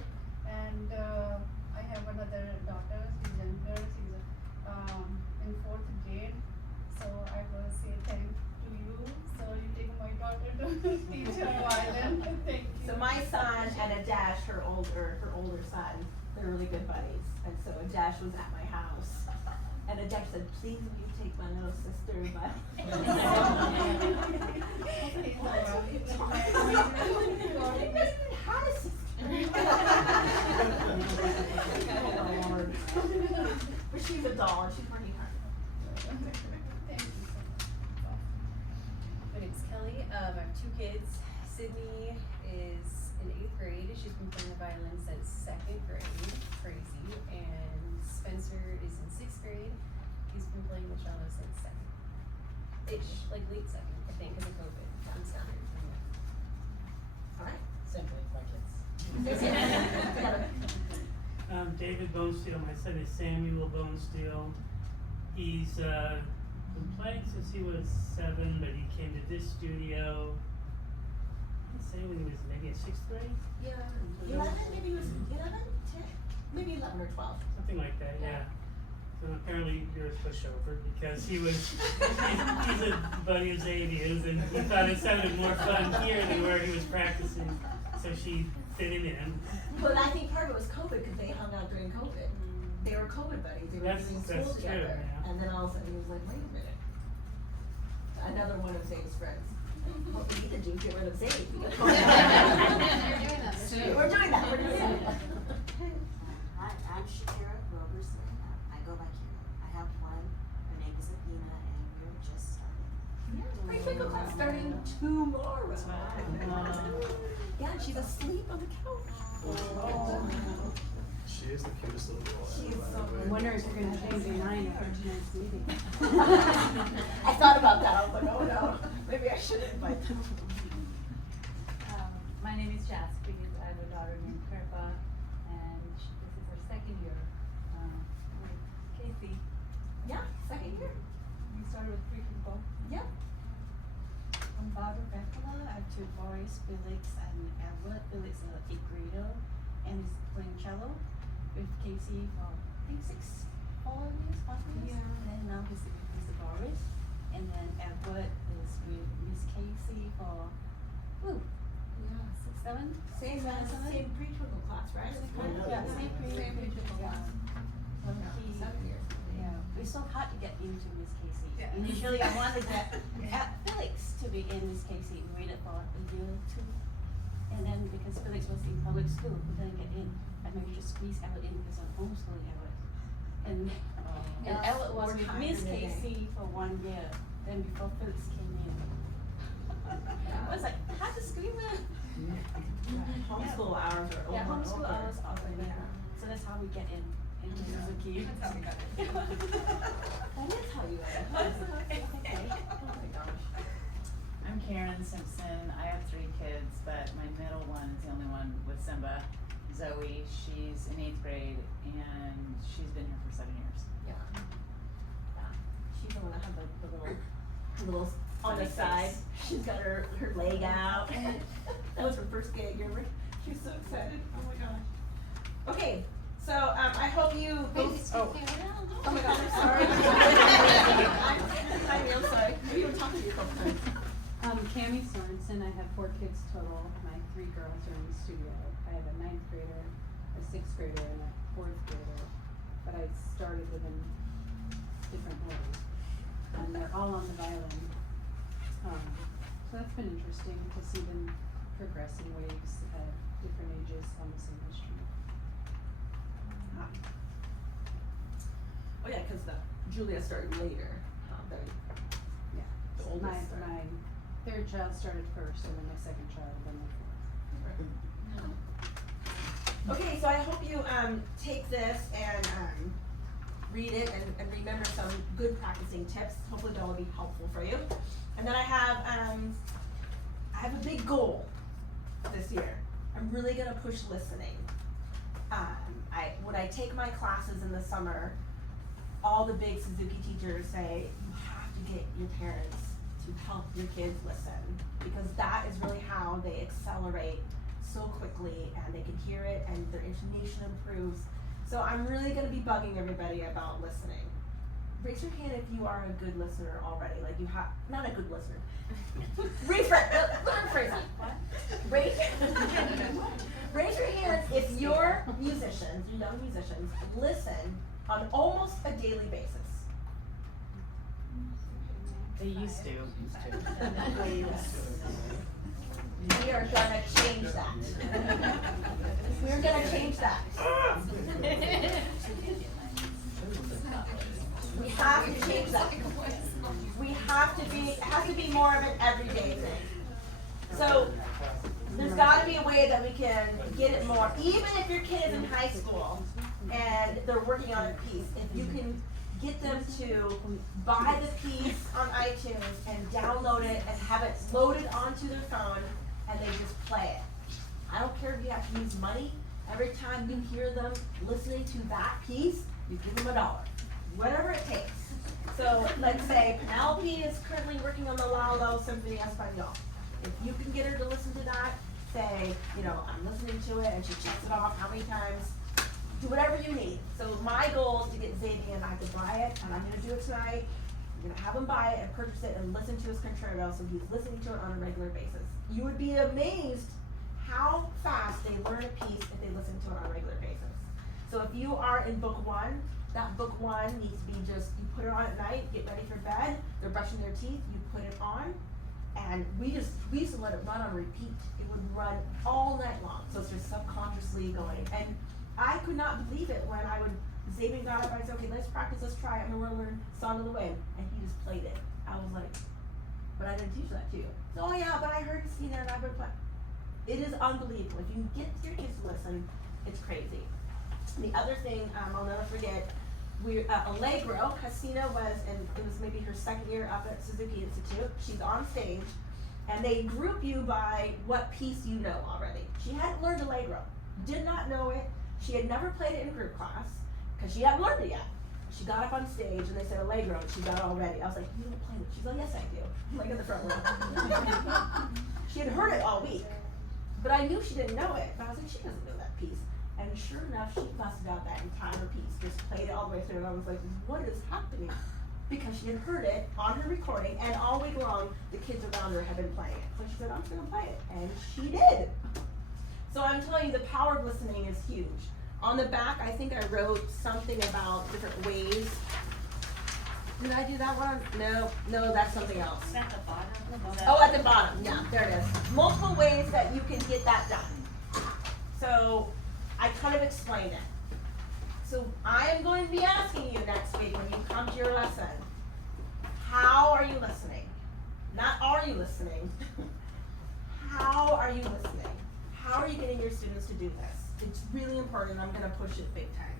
and I have another daughter. She's younger. She's in 4th grade. So I will say thank to you. So you take my daughter to teach her violin. Thank you. So my son and Adash, her older son, they're really good buddies. And so Adash was at my house. And Adash said, please will you take my little sister, but had a sister. Oh, Lord. But she's a doll and she's working hard. Thank you so much. My name's Kelly. I have 2 kids. Sydney is in 8th grade. She's been playing the violin since 2nd grade. Crazy. And Spencer is in 6th grade. He's been playing the cello since 2nd-ish, like late 2nd, I think, because of COVID. It's not All right. Simply my kids. David Bonesteel, my son is Samuel Bonesteel. He's been playing since he was 7, but he came to this studio, I'd say when he was maybe in 6th grade? Yeah. 11, maybe it was 11, 10, maybe 11 or 12. Something like that, yeah. So apparently you're a pushover because he's a buddy of Xavier's and he thought it sounded more fun here than where he was practicing. So she fit him in. But I think part of it was COVID because they hung out during COVID. They were COVID buddies. They were doing school That's together. true, yeah. And then all of a sudden he was like, wait a minute. Another one of Zane's friends. What we need to do is get rid of Zane. You're doing that this year. We're doing that. We're doing that. Hi, I'm Shakira Roberson. I go by Kira. I have one. Her name is Athena, and we're just starting. My twinkle class starting tomorrow. Yeah, and she's asleep on the couch. She is the cutest little girl She is ever. so by the way. I wonder if you're gonna change your mind after tonight's meeting. I thought about that. I was like, oh no, maybe I should invite them. My name is Jaspreet. I have a daughter named Kirpa, and this is her 2nd year. With Casey. Yeah, 2nd year. We started with 3 people. Yeah. I'm Barbara Beckler. I have 2 boys, Felix and Edward. Felix is an 8th grader and is playing cello with Casey for I think 5 years. Yeah. And now he's a Boris. And then Edward is with Miss Casey for Yeah. 6, 7. Same pre-twinkle class, right? Yeah, same pre-triple class. Yeah, 7 years. Yeah, it's so hard to get into Miss Casey. Yeah. Initially, I wanted to get Felix to be in Miss Casey. We waited for a year or 2, and then because Felix was in public school, we didn't get in. I managed to squeeze Edward in because I'm homeschooling Edward. And Edward was with Miss Casey for 1 year. Then before Felix came in, I was like, how to scream it? Homeschool hours are over. Yeah, homeschool and over. hours are over. So that's how we get in. Suzuki. That's how we got it. That is how you are. Okay. Oh my gosh. I'm Karen Simpson. I have 3 kids, but my middle one is the only one with Simba. Zoe, she's in 8th grade. and she's been here for 7 years. Yeah. She's the one that had the little on the Funny side. face. She's got her leg out. That was her first gig, you remember? She was so excited. Oh my gosh. Okay, so I hope you oh my gosh, I'm sorry. I'm sorry. We were talking to you a couple times. Cammie Sorensen, I have 4 kids total. My 3 girls are in the studio. I have a 9th grader, a 6th grader, and a 4th grader. But I started with them different order. And they're all on the violin. So that's been interesting to see them progress in waves at different ages on the same instrument. Oh yeah, because Julia started later. Yeah. The So oldest my started. 3rd child started first, and then my 2nd child, then my 4th. Okay, so I hope you take this and read it and remember some good practicing tips. Hopefully they'll be helpful for you. And then I have a big goal this year. I'm really gonna push listening. When I take my classes in the summer, all the big Suzuki teachers say you have to get your parents to help your kids listen, because that is really how they accelerate so quickly and they can hear it and their intonation improves. So I'm really gonna be bugging everybody about listening. Raise your hand if you are a good listener already, like you have, not a good listener. Rephrase that. Raise your hand if your musicians, your young musicians, listen on almost a daily basis. They used to. We are gonna change that. We're gonna change that. We have to change that. We have to be, it has to be more of an everyday thing. So, there's gotta be a way that we can get it more, even if your kid is in high school and they're working on a piece, if you can get them to buy the piece on iTunes and download it and have it loaded onto their phone and they just play it. I don't care if you have to use money. Every time you hear them listening to that piece, you give them $1. Whatever it takes. So let's say Penelope is currently working on the Lalo Symphony Espanol. If you can get her to listen to that, say, you know, I'm listening to it and she checks it off how many times. Do whatever you need. So my goal is to get Xavier and I to buy it, and I'm gonna do it tonight. I'm gonna have him buy it and purchase it and listen to his concerto, so he's listening to it on a regular basis. You would be amazed how fast they learn a piece if they listen to it on a regular basis. So if you are in book 1, that book 1 needs to be just, you put it on at night, get ready for bed, they're brushing their teeth, you put it on, and we used to let it run on repeat. It would run all night long, so it's just subconsciously going. And I could not believe it when Xavier got up and I said, okay, let's practice, let's try it, and we're gonna learn Song of the Wind, and he just played it. I was like, but I didn't teach that to you. So, oh yeah, but I heard Christina and I would play. It is unbelievable. If you can get your kids to listen, it's crazy. The other thing, I'll never forget, Allegro, Christina was, and it was maybe her 2nd year up at Suzuki Institute. She's on stage, and they group you by what piece you know already. She hadn't learned Allegro, did not know it. She had never played it in group class, because she hadn't learned it yet. She got up on stage, and they said Allegro, and she got it already. I was like, you don't play it. She's like, yes, I do. I'm like in the front row. She had heard it all week, but I knew she didn't know it. But I was like, she doesn't know that piece. And sure enough, she busted out that entire piece, just played it all the way through, and I was like, what is happening? Because she had heard it on her recording, and all week long, the kids around her had been playing it. So she said, I'm just gonna play it, and she did. So I'm telling you, the power of listening is huge. On the back, I think I wrote something about different ways. Did I do that one? No, that's something else. Is that the bottom? Oh, at the bottom, yeah, there it is. Multiple ways that you can get that done. So, I kind of explained it. So, I am going to be asking you next week when you come to your lesson, how are you listening? Not are you listening? How are you listening? How are you getting your students to do this? It's really important, I'm gonna push it big time.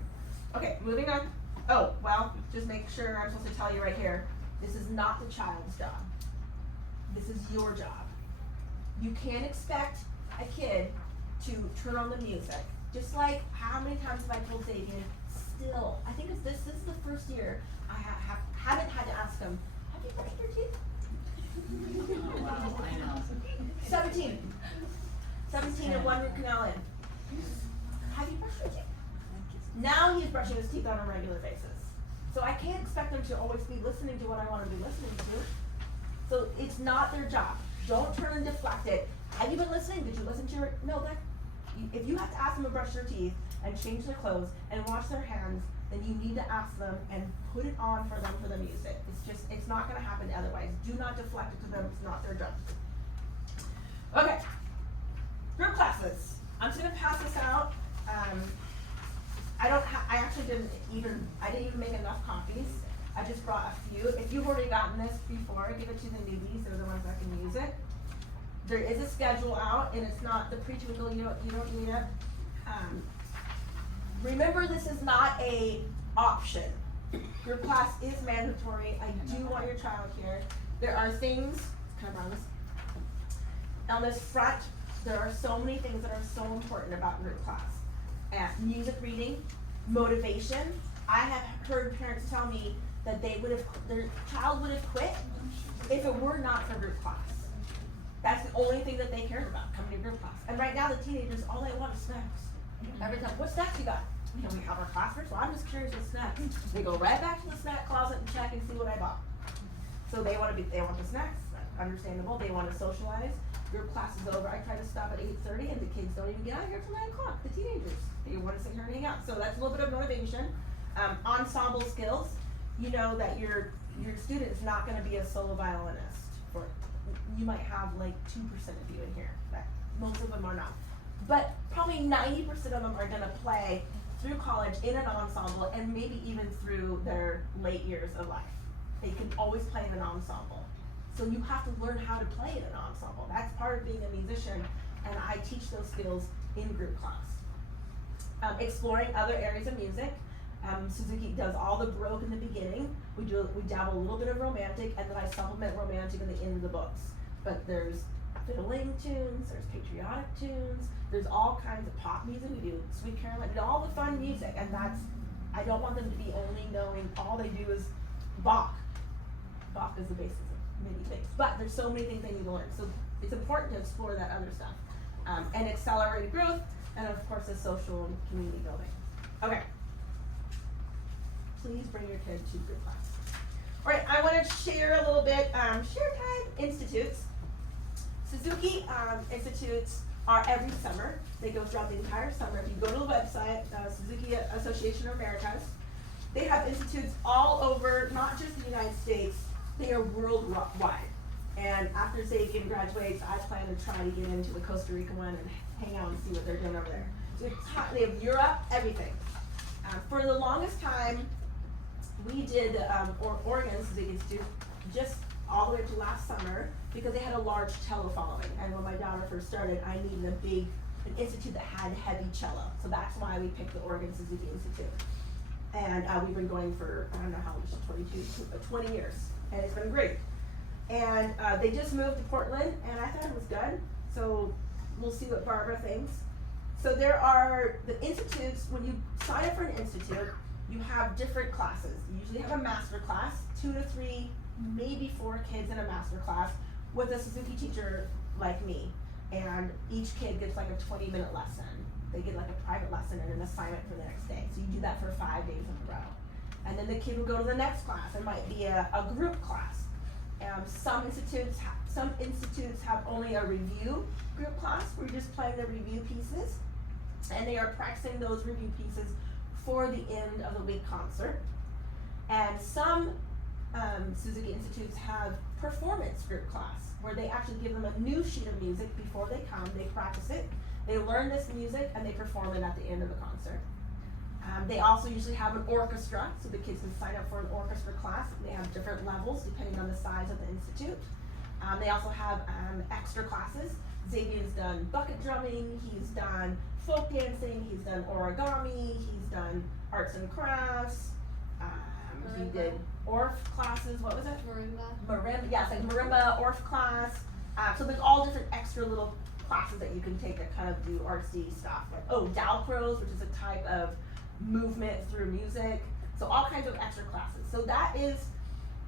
Okay, moving on. Oh, well, just make sure I'm supposed to tell you right here, this is not the child's job. This is your job. You can't expect a kid to turn on the music. Just like how many times have I told Xavier, still, I think this is the first year I haven't had to ask him, have you brushed your teeth? Wow, I know. 17 and 1 root canal in. Have you brushed your teeth? Now he's brushing his teeth on a regular basis. So I can't expect them to always be listening to what I want to be listening to. So it's not their job. Don't turn and deflect it. Have you been listening? Did you listen to your, no, if you have to ask them to brush their teeth and change their clothes and wash their hands, then you need to ask them and put it on for them for the music. It's not gonna happen otherwise. Do not deflect it to them, it's not their job. Okay, group classes. I'm just gonna pass this out. I didn't even make enough copies. I just brought a few. If you've already gotten this before, give it to the newbies, they're the ones that can use it. There is a schedule out, and it's not the pre-twinkle, you don't need it. Remember, this is not a option. Group class is mandatory. I do want your child here. There are things, can I borrow this? On this front, there are so many things that are so important about group class. Music reading, motivation. I have heard parents tell me that their child would have quit if it were not for group class. That's the only thing that they cared about, coming to group class. And right now the teenagers, all they want is snacks. Every time, what snacks you got? Can we have our class first? Well, I'm just curious what snacks. They go right back to the snack closet and check and see what I bought. So they want the snacks, understandable. They want to socialize. Group class is over. I try to stop at 8:30 and the kids don't even get out of here till 9 o'clock, the teenagers. They want to sit here and hang out. So that's a little bit of motivation. Ensemble skills. You know that your student is not going to be a solo violinist. You might have like 2% of you in here. Most of them are not. But probably 90% of them are going to play through college in an ensemble and maybe even through their late years of life. They can always play in an ensemble. So you have to learn how to play in an ensemble. That's part of being a musician, and I teach those skills in group class. Exploring other areas of music. Suzuki does all the Baroque in the beginning. We dabble a little bit of romantic, and then I supplement romantic in the end of the books. But there's fiddling tunes, there's patriotic tunes, there's all kinds of pop music. We do Sweet Caroline, all the fun music, and I don't want them to be only knowing, all they do is Bach. Bach is the basis of many things, but there's so many things they need to learn. So it's important to explore that other stuff. And accelerated growth, and of course the social and community building. Okay. Please bring your kid to group class. All right, I want to share a little bit, share time institutes. Suzuki institutes are every summer. They go throughout the entire summer. If you go to the website, Suzuki Association of Americas, they have institutes all over, not just the United States, they are worldwide. And after Zagan graduates, I plan to try to get into the Costa Rica one and hang out and see what they're doing over there. So they have Europe, everything. For the longest time, we did Oregon Suzuki Institute just all the way to last summer because they had a large cello following. And when my daughter first started, I needed an institute that had heavy cello. So that's why we picked the Oregon Suzuki Institute. And we've been going for, I don't know how long, 20 years. And it's been great. And they just moved to Portland, and I thought it was good. So we'll see what Barbara thinks. So there are the institutes, when you sign up for an institute, you have different classes. You usually have a master class, 2 to 3, maybe 4 kids in a master class with a Suzuki teacher like me. And each kid gets like a 20-minute lesson. They get like a private lesson and an assignment for the next day. So you do that for 5 days in a row. And then the kid will go to the next class. It might be a group class. Some institutes have only a review group class where you're just playing the review pieces. And they are practicing those review pieces for the end of the week concert. And some Suzuki institutes have performance group class where they actually give them a new sheet of music before they come, they practice it, they learn this music, and they perform it at the end of the concert. They also usually have an orchestra, so the kids can sign up for an orchestra class. They have different levels depending on the size of the institute. They also have extra classes. Xavier's done bucket drumming, he's done folk dancing, he's done origami, he's done arts and crafts, he did Orff classes, what was it? Marimba, yeah, it's like marimba, Orff class. So there's all different extra little classes that you can take that kind of do artsy stuff. Like, Dalcros, which is a type of movement through music, so all kinds of extra classes. So that is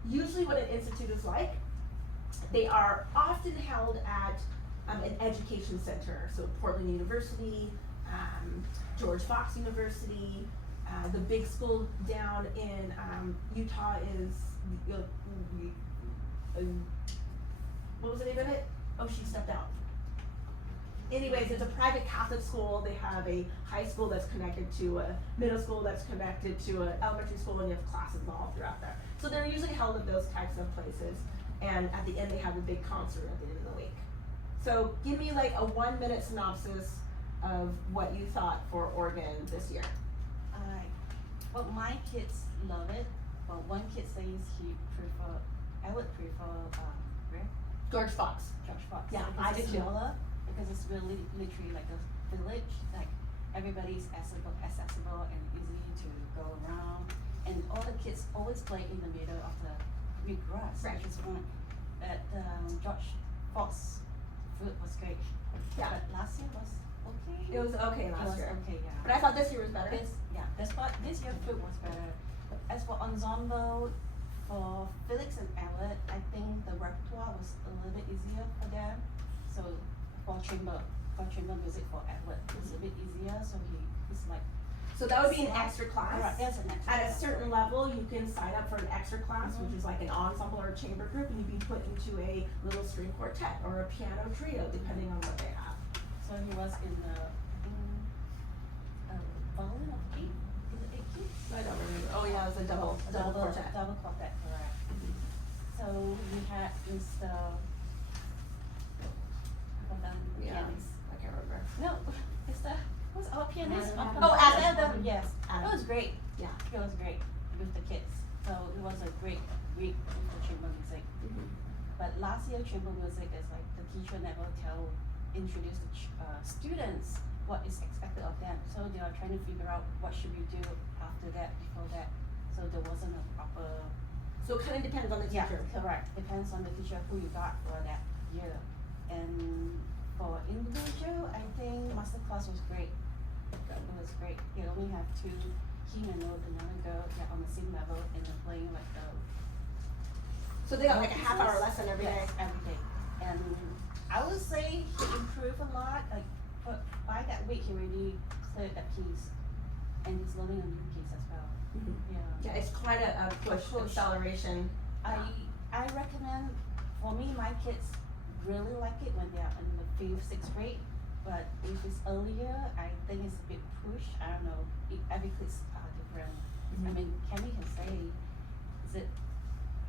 usually what an institute is like. They are often held at an education center, so Portland University, George Fox University, the big school down in Utah is, what was the name of it? Oh, she stepped out. Anyways, it's a private Catholic school. They have a high school that's connected to a middle school that's connected to an elementary school, and you have classes all throughout there. So they're usually held at those types of places, and at the end they have a big concert at the end of the week. So give me like a 1-minute synopsis of what you thought for Oregon this year. Well, my kids love it, but one kid says I would prefer, where? George Fox. George Fox. Yeah, because I did it's too. smaller, because it's really literally like a village, like everybody's accessible and easy to go around, and all the kids always play in the middle of the green grass, Right. which is one. But George Fox food was great. Yeah. But last year was okay. It was okay last year. Okay, yeah. But I thought this year was better. This year food was better. As for ensemble, for Felix and Albert, I think the repertoire was a little bit easier for them. So for chamber music for Albert, it was a bit easier. So he's like. So that would be an extra class. Right, yes, an extra At a class. certain level, you can sign up for an extra class, which is like an ensemble or a chamber group, and you'd be put into a little string quartet or a piano trio, depending on what they have. So he was in the violin of 8. Is it 8 keys? I don't remember. Oh yeah, it was a double quartet. Double quartet, correct. So we had Mr. Yeah, pianist. I can't remember. No, Mr. Who's our pianist? Oh, Adam. Yes, Adam. it was great. Yeah. It was great with the kids. So it was a great week with the chamber music. But last year chamber music is like the teacher never introduce the students what is expected of them. So they are trying to figure out what should we do after that, before that. So there wasn't a proper. So it kind of depends on the teacher. Yeah, correct. Depends on the teacher who you got for that year. And for individual, I think masterclass was great. It was great. They only have 2, him and another girl. They're on the same level and they're playing like the. So they got like a half-hour lesson every day. Yes, every day. And I would say he improved a lot. Like by that week, he already cleared that piece, and he's learning a new piece as well. Yeah, it's quite a push, acceleration. I recommend, for me, my kids really like it when they are in the 5th, 6th grade. But if it's earlier, I think it's a bit pushed. I don't know. Every kids are different. I mean, Kenny can say, is it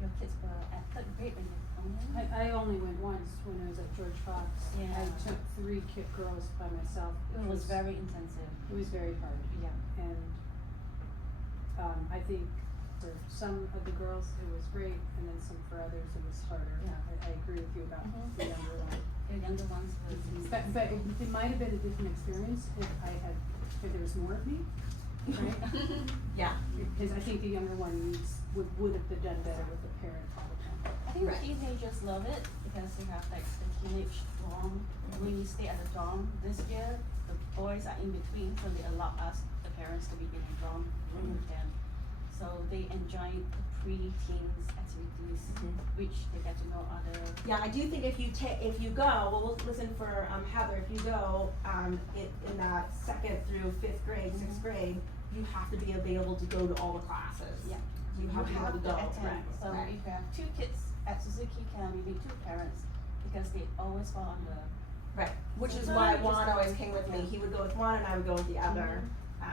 your kids were at 3rd grade when you come in? I only went once when I was at George Fox. Yeah. I took 3 girls by myself. It was very intensive. It was very hard. Yeah. And I think for some of the girls it was great, and then for others it was harder. Yeah. I agree with you about the younger one. The younger ones was. But it might have been a different experience if there was more of me, right? Yeah. Because I think the younger one would have been done better with the parent all the time. I think teenagers love it because they have like the teenage dorm. When we stay at the dorm this year, the boys are in between, so they allow us, the parents, to be in the dorm room with them. So they enjoy the pre-teens activities, which they get to know other. Yeah, I do think if you go, well, we'll listen for Heather. If you go in that 2nd through 5th grade, 6th grade, you have to be available to go to all the classes. Yeah. You have to be able to go. attend. So if you have 2 kids at Suzuki Camp, you need 2 parents because they always fall on the. Right, which is So why just Juan always came with me. He would go with one and I would go with the other.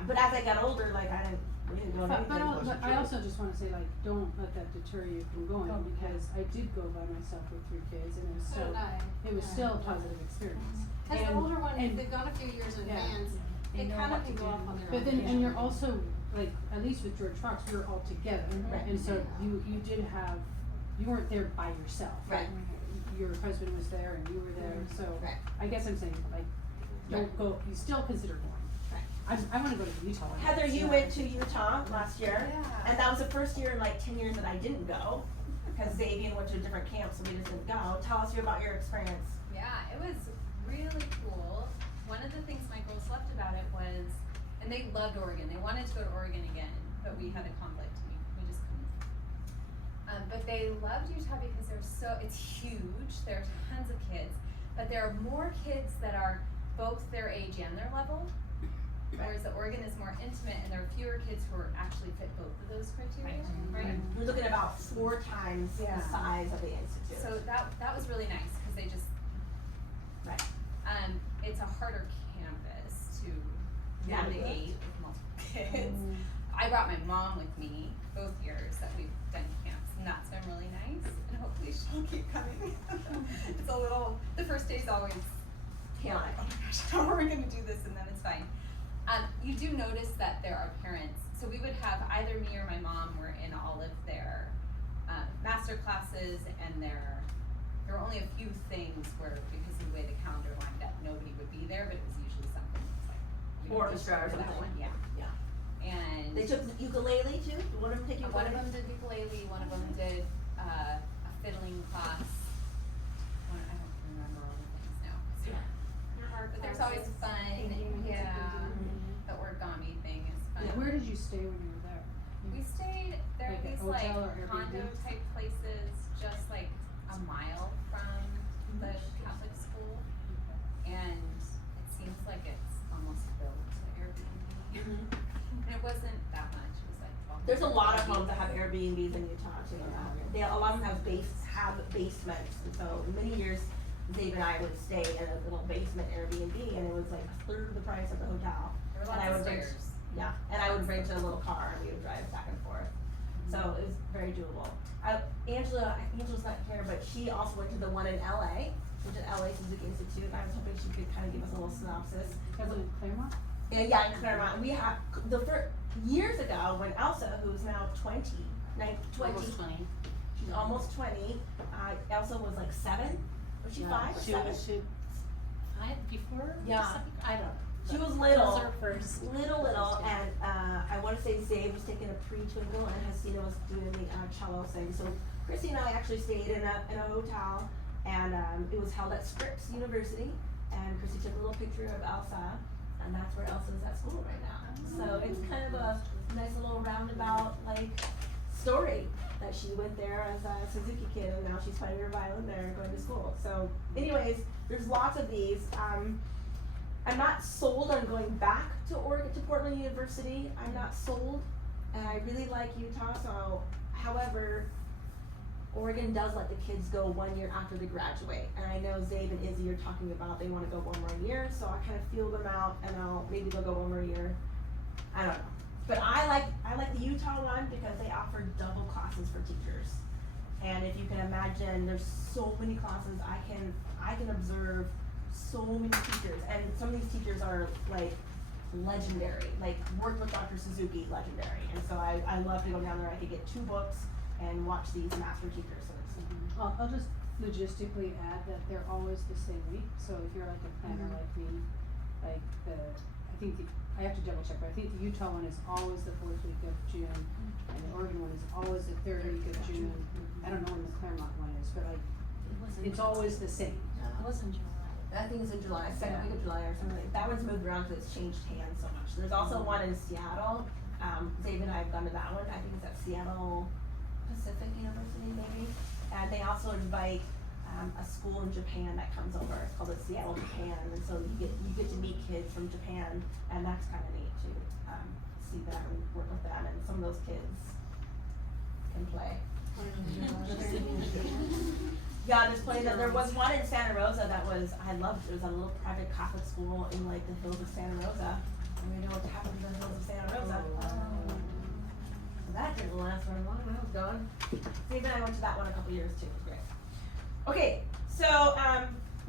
But as I got older, like I didn't really go to anything. But I also just wanna say, like, don't let that deter you from going, because I did go by myself with 3 kids, and it was So did I. still a positive experience. As the And- older one, if and- they've gone a few years in Yeah. advance, They they know kind what of to can go do. off on their own. But then, and you're also, like, at least with George Fox, we were all together, and so you weren't there by yourself. Right. Your husband was there and you were there, so Right. I guess I'm saying, like, don't go, you still consider going. I wanna go to Utah. Heather, you went to Utah last year, Yeah. and that was the first year in like 10 years that I didn't go, because Xavier went to a different camp, so we just didn't go. Tell us about your experience. Yeah, it was really cool. One of the things my girls loved about it was, and and they loved Oregon. They wanted to go to Oregon again, but we had a conflict. We just couldn't. But they loved Utah because it's huge. There are tons of kids, but there are more kids that are both their age and their level. Whereas the Oregon is more intimate, and there are fewer kids who are actually fit both of those criteria. Right. We're looking at about 4 times the size of the institute. So that was really nice because they just. Right. It's a harder campus to navigate with multiple kids. I brought my mom with me both years that we've done camps, and that's been really nice. And hopefully she'll keep coming. It's a little. The first day's always chaotic. Oh my gosh, how are we going to do this? And then it's fine. You do notice that there are parents. So we would have either me or my mom were in all of their master classes, and there were only a few things where, because of the way the calendar lined up, nobody would be there, but it was usually something that's like orchestra or that something. one. Yeah. And They took ukulele too? Did one of them take ukulele? one of them did ukulele, one of them did a fiddling class. I don't remember all the things now. But there's always fun. The origami thing is fun. Where did you stay when you were there? We stayed, there are Like a these hotel like or condo Airbnb? type places just like a mile from the Catholic school. And it seems like it's almost built to Airbnb. And it wasn't that much, it was like 12. There's a lot of homes that have Airbnbs in Utah too. A lot of them have basements, and so many years Dave and I would stay in a little basement Airbnb, and it was like a third of the price of the hotel. There were And I lots of would rent, stairs. and I would rent a little car, and we would drive back and forth. So it was very doable. Angela's not here, but she also went to the one in LA, which is LA Suzuki Institute, and I was hoping she could kind of give us a little synopsis. Was it in Claremont? Yeah, in Claremont. We have, years ago, when Elsa, who's now 20, Almost 20. she's almost 20, Elsa was like 7, was she 5 or 7? She 5 before? Yeah. Something? I don't know. She was little, That was her first. little, and I want to say Zabe was taking a pre-twinkle, and Hasina was doing the cello thing. So Chrissy and I actually stayed in a hotel, and it was held at Scripps University, and Chrissy took a little picture of Elsa, and that's where Elsa is at school right now. So it's kind of a nice little roundabout story that she went there as a Suzuki kid, and now she's playing her violin there and going to school. So anyways, there's lots of these. I'm not sold on going back to Portland University. I'm not sold, and I really like Utah. So, however, Oregon does let the kids go 1 year after they graduate, and I know Zabe and Izzy are talking about they want to go 1 more year. So I kind of feel them out, and maybe they'll go 1 more year. I don't know, but I like the Utah one because they offer double classes for teachers, and if you can imagine, there's so many classes I can observe. So many teachers, and some of these teachers are like legendary, like worked with Dr. Suzuki, legendary, and so I love to go down there. I could get 2 books and watch these master teachers. So it's, I'll just logistically add that they're always the same week, so if you're like a planner like me, like I have to double check, but I think the Utah one is always the 4th week of June, and the Oregon one is always the 3rd week of June. I don't know when the Claremont one is, but like, it's always the same. It was in July. I think it's in July, 2nd week of July or something. That one's moved around because it's changed hands so much. There's also one in Seattle. Dave and I have gone to that one. I think it's at Seattle Pacific University, maybe. And they also invite a school in Japan that comes over. It's called the Seattle Japan, and so you get to meet kids from Japan, and that's kind of neat to see them and work with them. And some of those kids can play. Yeah, there's plenty. There was one in Santa Rosa that I loved. It was a little private Catholic school in like the hills of Santa Rosa. And we know what happened in the hills of Santa Rosa. So that didn't last very long. That was gone. Steve and I went to that one a couple years too. It was great. Okay, so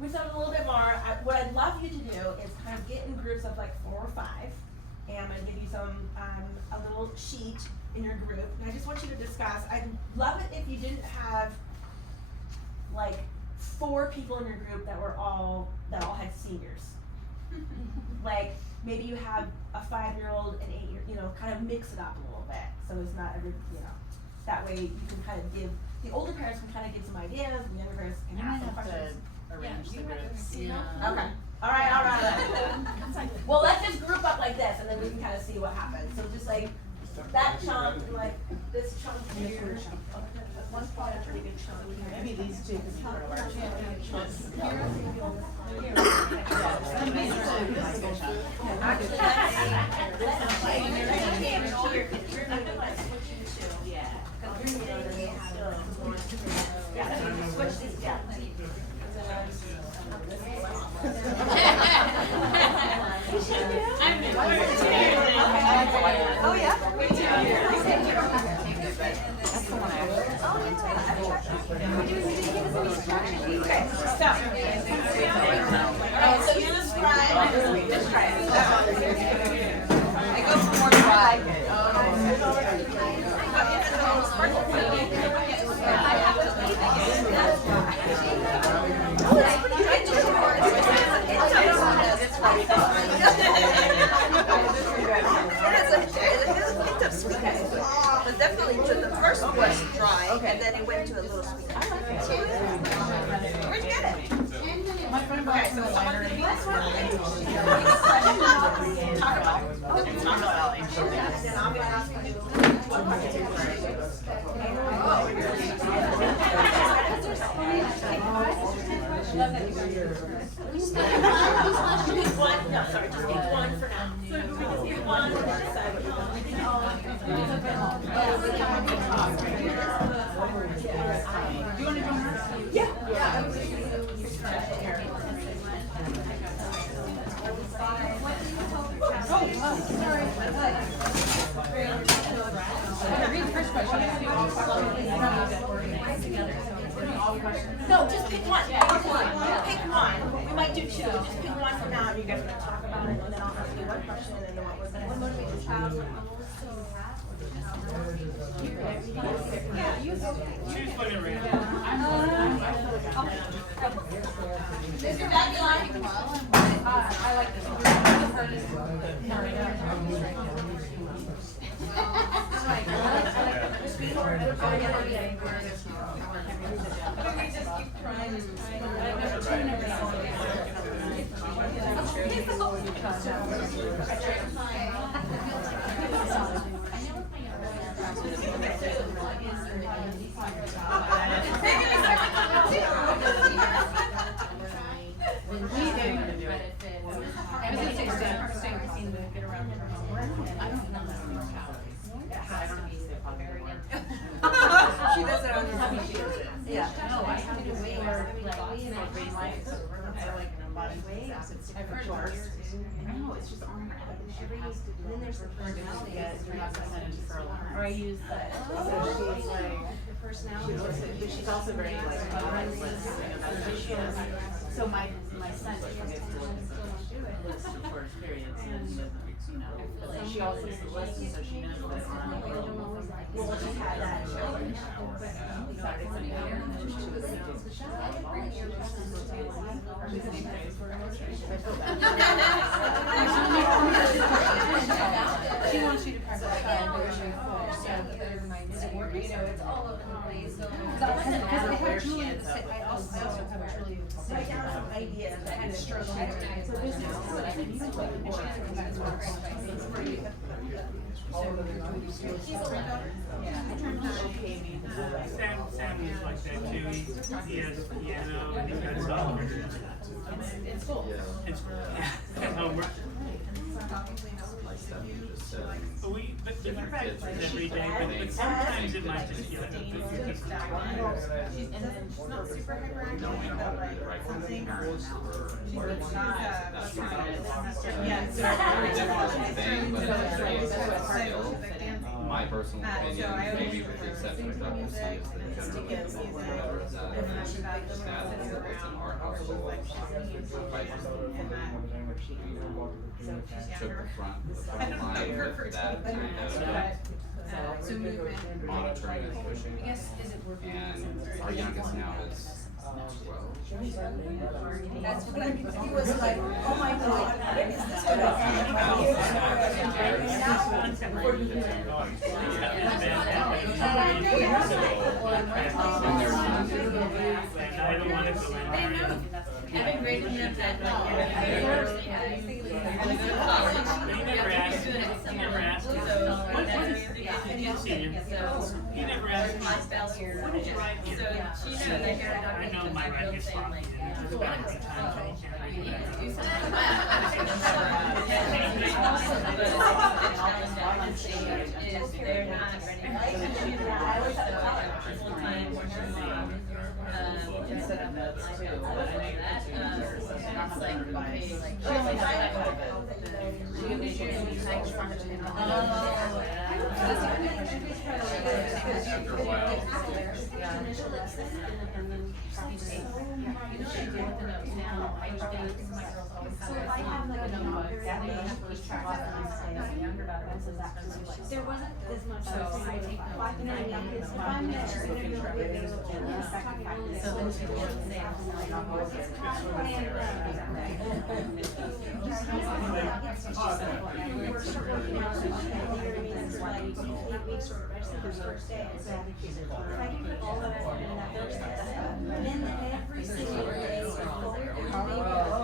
we've done a little bit more. What I'd love you to do is kind of get in groups of like 4 or 5, and I'm gonna give you a little sheet in your group, and I just want you to discuss. I'd love it if you didn't have like 4 people in your group that all had seniors. Like maybe you have a 5-year-old and 8-year, kind of mix it up a little bit. So it's not that way you can kind of give, the older parents can kind of give some ideas, and the younger parents can ask some questions. Arrange the groups. Okay. All right. Well, let's just group up like this, and then we can kind of see what happens. So just like that chunk, like this chunk here. One spot, a pretty good chunk here. Maybe these two can be part of our Oh, yeah? Okay, so. Alright, so you just try it. Just try it. I go for more dry. But definitely the first was dry, and then it went to a little sweet. I like it. Where'd you get it? My friend bought Okay, some so cider. someone can talk about it. And then I'm gonna ask you what question. One, no, sorry, just pick one for now. So we just pick one and decide what you want. Do you want to join her? Yeah. Read the first question. No, just pick one. Pick one. Pick one. We might do two. Just pick one for now. You guys are gonna talk about it, and then I'll ask you one question, and then what was the next one? Yeah, you go. Choose one at random. Is your bag line? I like this one. She does it on her own. Yeah. No, I have to wait for body weight. I've heard worse. I know, it's just on her head. Then there's the personality. Or I use the. Oh, she's like, the personality. but she's also very like mindless, so my son, she has to list of her experience and but she also listens, so she knows what's on. Well, she had that Saturday, Sunday, and then she was She wants you to practice that. It's all over the place, so. I also have really. Write down some ideas. I had a stroke. So this is what I think you can put in the chat. Sam is like that too. He has piano and he's got soccer. It's cool. It's and homework. But we practice every day, but sometimes it might just be like a bit. And then she's not super hyperactive, but like something. My personal opinion, maybe with the exception of Dr. C, is that generally whatever is that status is what's in our household. Took the front line with that kind So movement. of monitoring and pushing. I guess, is it working? And our youngest now is 12. That's what he was like, oh my God, when is this gonna I don't want to go in. Evan graded me up that But he never asked, he never asked, what is senior? He never asked me, what did you write here? So she knows that here I know my right is sloppy, and it's got to be time, so you can't read they're not ready for the computer, so full time working mom, instead of that, it's like, okay, like, After a while. There wasn't as much. So I take notes and I make If them. I'm there, they're gonna be available. So then she will say, Every single day.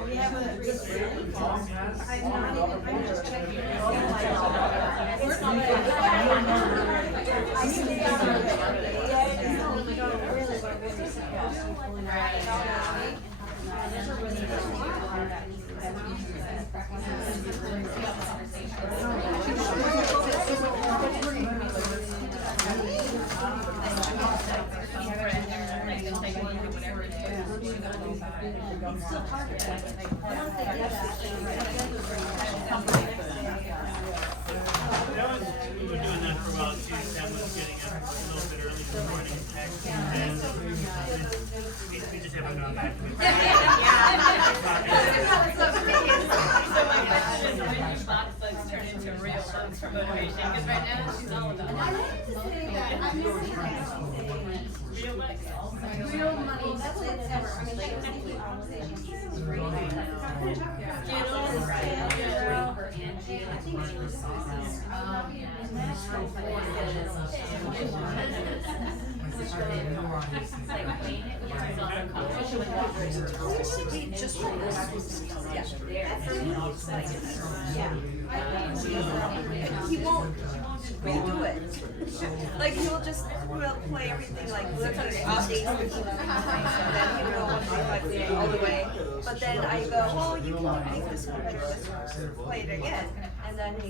We have a. I'm just checking. We were doing that for a while too, Sam was getting up a little bit early in the morning, texting, and we just haven't gone back. So my question is, when do box bugs turn into real bugs for motivation? Because right now she's all about real bugs. Real money, that's it, ever. I mean, like, the conversation piece is great. He won't redo it. Like he'll just play everything like literally updates the game, so then he'll go all the way. But then I go, well, you can make this one better, this one, play it again, and then he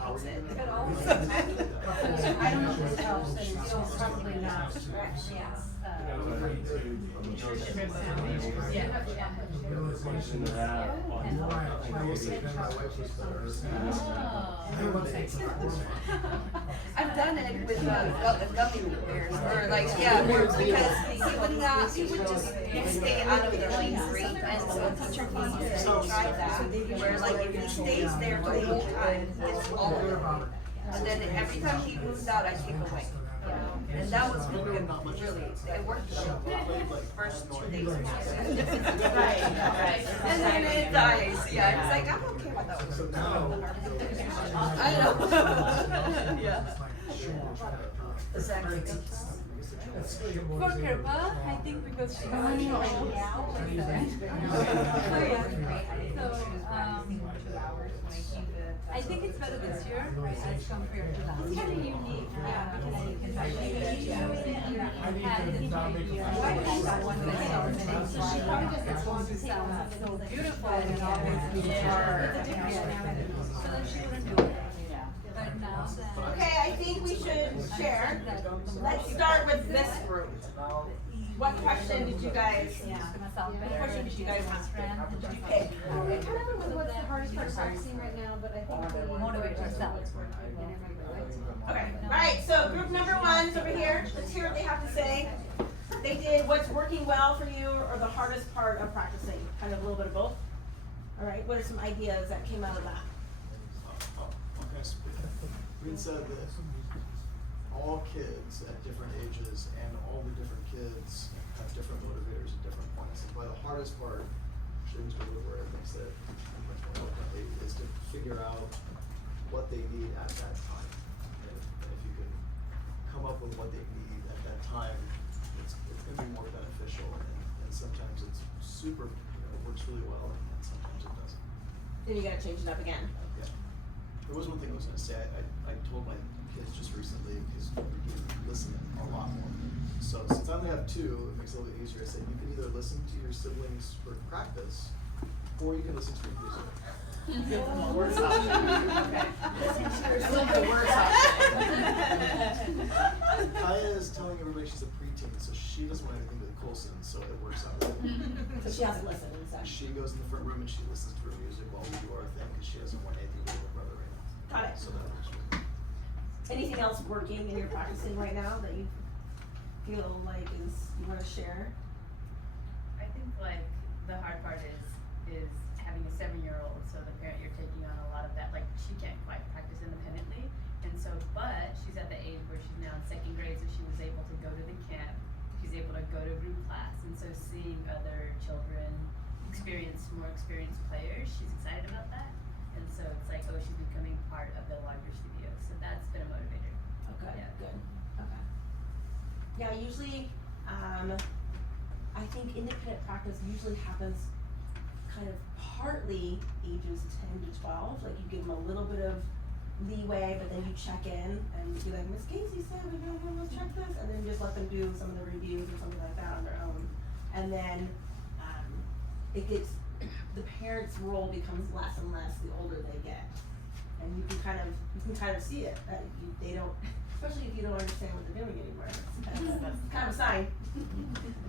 hates it. I don't know if this helps, and still probably not. I've done it with gummy bears, or like because he would just stay out of the lane free, and so a teacher needs to try that. Where like if he stays there the whole time, it's all over. And then every time he moves out, I take away. And that was really good, really, it worked the first 2 days. Right. And then it dies, yeah, it's like, I'm okay with that one. I know. Yeah. For Kirpa, I think because she's only now. I think it's better this year as compared to last. It's kind of unique, because you can actually have the idea. So she probably just gets one to sound so beautiful and always be it's a different personality. So then she wouldn't do it. But now that. Okay, I think we should share. Let's start with this group. What question did you guys, what question did you guys pick? It kind of was what's the hardest part practicing right now, but I think the Motivate yourself. Okay, alright, so group number 1 is over here. Let's hear what they have to say. They did what's working well for you or the hardest part of practicing, kind of a little bit of both. Alright, what are some ideas that came out of that? We had said that all kids at different ages and all the different kids have different motivators at different points. And by the hardest part, students will live where thinks that much more eloquently, is to figure out what they need at that time. And if you can come up with what they need at that time, it's going to be more beneficial. And sometimes it's super really well, and then sometimes it doesn't. Then you gotta change it up again. Yeah. There was one thing I was gonna say, I told my kids just recently, because we're doing listening a lot more. So since I only have two, it makes it a little easier. I said, you can either listen to your siblings for practice, or you can listen to your music. Give them the worst option. Okay. Listen to your I love the worst option. Kaya is telling everybody she's a preteen, so she doesn't want anything to do with Colson, so it works out really well. So she has to listen and stuff. She goes in the front room and she listens to her music while we do our thing, because she doesn't want anything to do with her brother right now. Got it. So that works really well. Anything else working and you're practicing right now that you feel like is you wanna share? I think like the hard part is having a 7-year-old, so the parent you're taking on a lot of that, like she can't quite practice independently, and so, but she's at the age where she's now in 2nd grade, so she was able to go to the camp, she's able to go to group class, and so seeing other children more experienced players, she's excited about that, and so it's like, oh, she's becoming part of the larger studio, so that's been a motivator. Okay, Yeah. good, okay. Yeah, usually, I think independent practice usually happens kind of partly ages 10 to 12, like you give them a little bit of leeway, but then you check in and be like, Miss Casey said we're gonna go, let's check this, and then just let them do some of the reviews or something like that on their own. And then, it gets, the parent's role becomes less and less the older they get. And you can kind of see it, that they don't, especially if you don't understand what they're doing anymore, that's kind of a sign.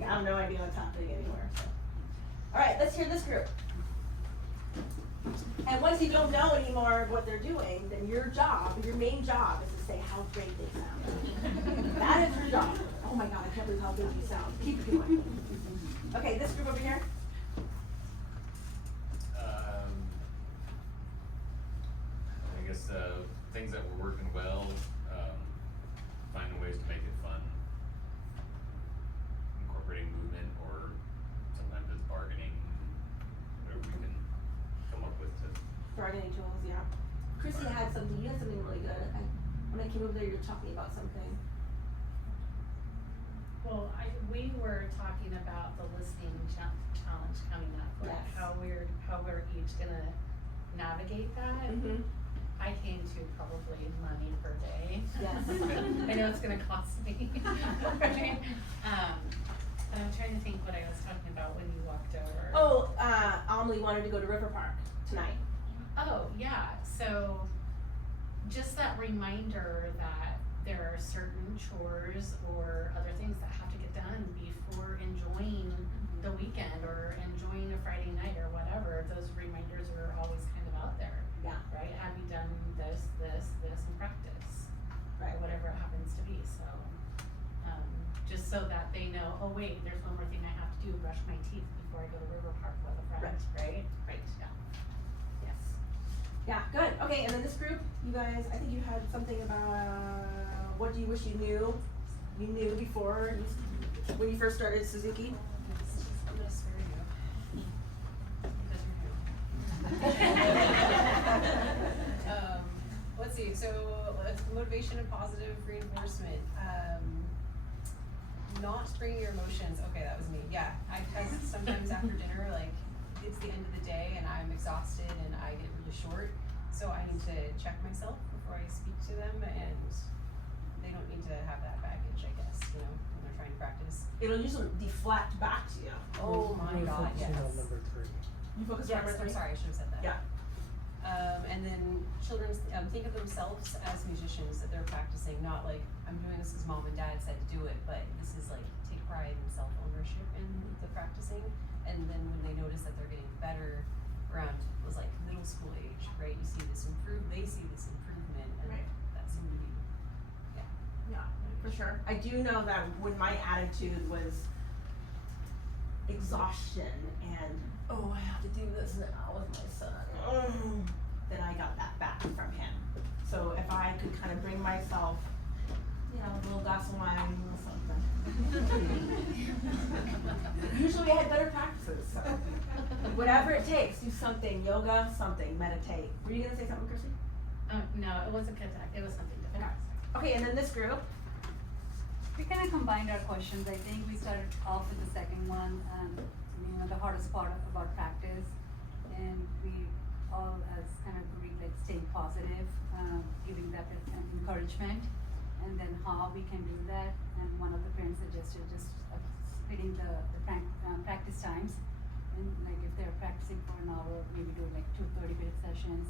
I have no idea what's happening anymore, so. Alright, let's hear this group. And once you don't know anymore what they're doing, then your main job is to say how great they sound. That is your job. Oh my god, I can't believe how good you sound. Keep it going. Okay, this group over here. I guess things that were working well, finding ways to make it fun, incorporating movement, or sometimes it's bargaining, whatever we can come up with to. Bargaining tools, yeah. Chrissy had something, you had something really good. When I came over there, you were talking about something. Well, we were talking about the listening challenge coming up, like Yes. how we're each gonna navigate that. Mm-hmm. I came to probably money per day. Yes. I know it's gonna cost me. Right? And I'm trying to think what I was talking about when you walked over. Oh, Amelie wanted to go to River Park tonight. Oh, yeah, so just that reminder that there are certain chores or other things that have to get done before enjoying the weekend or enjoying a Friday night or whatever, those reminders are always kind of out there. Yeah. Right, have you done this in practice? Right. Or whatever it happens to be, so, just so that they know, oh wait, there's one more thing I have to do, brush my teeth before I go to River Park with a friend, right? Right, yeah. Yes. Yeah, good. Okay, and then this group, you guys, I think you had something about what do you wish you knew before when you first started Suzuki? I'm gonna spare you. Let's see, so motivation and positive reinforcement. Not bringing your emotions, okay, that was me, yeah. Cause sometimes after dinner, like, it's the end of the day and I'm exhausted and I get really short. So I need to check myself before I speak to them, and they don't need to have that baggage, I guess, you know, when they're trying to practice. It'll usually deflect back to you. Oh my god, yes. Number 3. You focus on Yes, number 3? I'm sorry, I should have said that. Yeah. And then children think of themselves as musicians that they're practicing, not like I'm doing this because mom and dad said to do it, but this is like take pride and self-ownership in the practicing. And then when they notice that they're getting better around was like middle school age, right? You see this they see this improvement, and that seemed to be, Yeah, for sure. I do know that when my attitude was exhaustion and, oh, I have to do this now with my son, then I got that back from him. So if I could kind of bring myself, you know, a little glass of wine or something. Usually I had better practices, so whatever it takes, do something, yoga, something, meditate. Were you gonna say something, Chrissy? No, it wasn't contact, it was something different. Okay, and then this group. We kind of combined our questions. I think we started off with the second one, me and the hardest part about practice, and we all as kind of agreed, like staying positive, giving that encouragement, and then how we can do that. And one of the parents suggested just splitting the practice times, and like if they're practicing for an hour, maybe do like 2 30-minute sessions,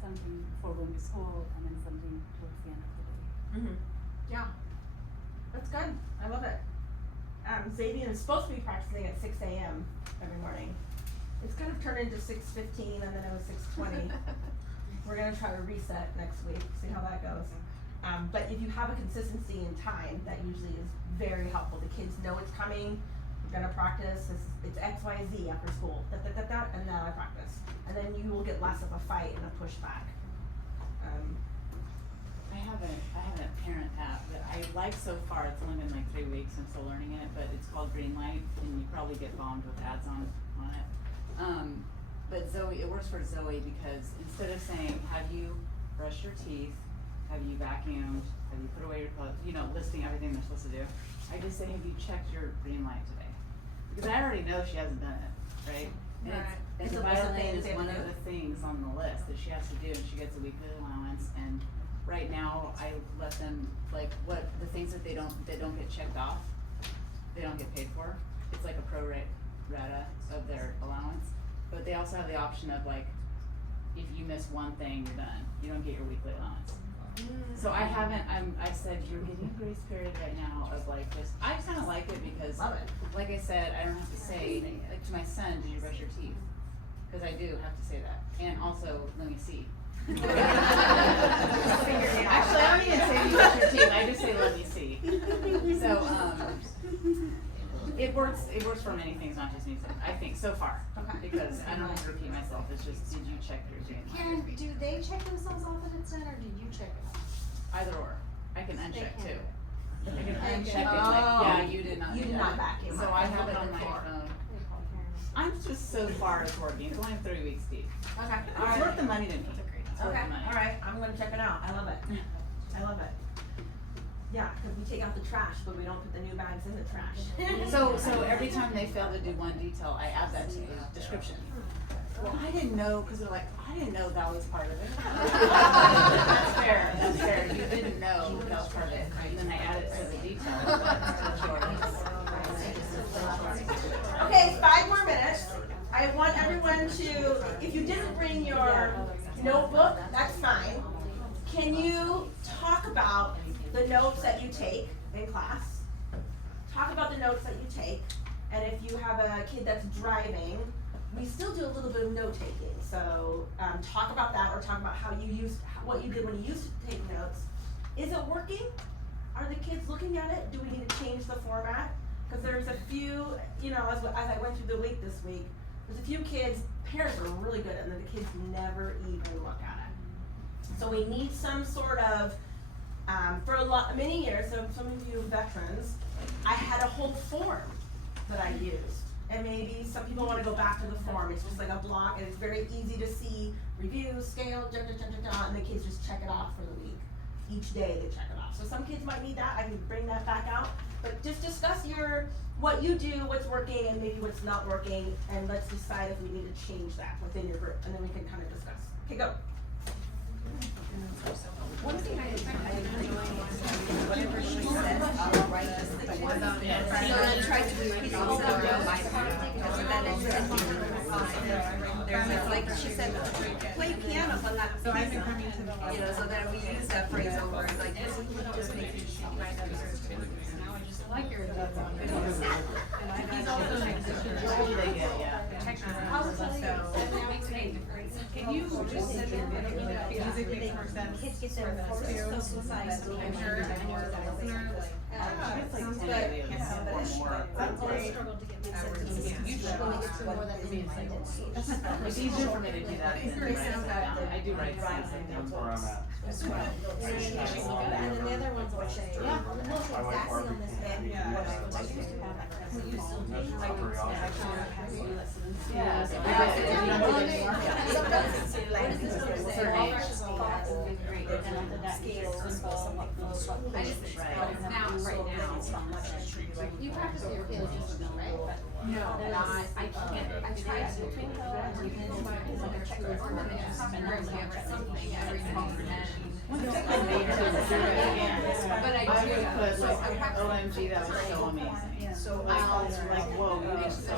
something before going to school, and then something towards the end of the day. Mm-hmm. Yeah, that's good. I love it. Xavier is supposed to be practicing at 6 a.m. every morning. It's kind of turned into 6:15, and then it was 6:20. We're gonna try to reset next week, see how that goes. But if you have a consistency in time, that usually is very helpful. The kids know it's coming. We're gonna practice. It's X, Y, Z after school. And now I practice. And then you will get less of a fight and a pushback. I have a parent app that I like so far. It's only been like 3 weeks. I'm still learning it, but it's called Greenlight, and you probably get bombed with ads on it. But Zoe, it works for Zoe because instead of saying, have you brushed your teeth, have you vacuumed, have you put away your clothes, listing everything they're supposed to do, I just say, have you checked your Greenlight today? Because I already know she hasn't done it, right? And the violin is one of the things on the list that she has to do, and she gets a weekly allowance. And right now, I let them what the things that they don't get checked off, they don't get paid for. It's like a pro rata of their allowance, but they also have the option of if you miss one thing, you're done. You don't get your weekly allowance. So I said you're getting a grace period right now of just. I kind of like it because, like I said, I don't have to say to my son, did you brush your teeth? Because I do have to say that, and also let me see. Actually, I don't even say you brush your teeth. I just say let me see. So it works for many things, not just music. I think so far, because I don't have to repeat myself. It's just, did you check your Greenlight? Karen, do they check themselves off if it's done, or do you check it off? Either or. I can uncheck too. I can Okay. uncheck it yeah, you did not. You did not vacuum. So I have it on my phone. I'm just so far it's working. It's only 3 weeks deep. Okay. It's worth the money to me. It's worth Okay. the money. All right. I'm gonna check it out. I love it. I love it. Yeah, because we take out the trash, but we don't put the new bags in the trash. So every time they fail to do one detail, I add that to the description. Well, I didn't know, because they're like, I didn't know that was part of it. That's fair. That's fair. You didn't know that was part of it. And then I add it to the detail. Okay, 5 more minutes. I want everyone to, if you didn't bring your notebook, that's fine. Can you talk about the notes that you take in class? Talk about the notes that you take. And if you have a kid that's driving, we still do a little bit of note taking. So talk about that, or talk about what you did when you used to take notes. Is it working? Are the kids looking at it? Do we need to change the format? Because there's a few, as I went through the week this week, there's a few kids, parents are really good, and then the kids never even look at it. So we need some sort of, many years, so some of you veterans, I had a whole form that I used. And maybe some people want to go back to the form. It's just like a block, and it's very easy to see review, scale, and the kids just check it off for the week. Each day they check it off. So some kids might need that. I can bring that back out. But just discuss what you do, what's working, and maybe what's not working, and let's decide if we need to change that within your group, and then we can kind of discuss. Okay, go. One thing I enjoy was whatever she says, I'll write this thing. So I try to repeat all the words. So then it's there's like she said, play piano, but not pizza. So that we use that phrase over, like just making sure you guys understand. I like your He's also Can you just send them music makes more sense? Kids get their socialized. I'm sure, and your listener, Sounds good. That's great. Struggle to get mid-sentence. Usually when it gets to more than a mid-sentence. It's easier for me to do that than write stuff down. I do write stuff down. That's where I'm at. And then the other ones will say, yeah, we'll look exactly on this bed. What I used to have. We used to Yeah. like different scales or something. I just, it's now, right now. You practice with your kids, right? No, not, I can't, I tried to twinkle, But I do. put like, OMG, that was so amazing. So I was like, whoa, you did so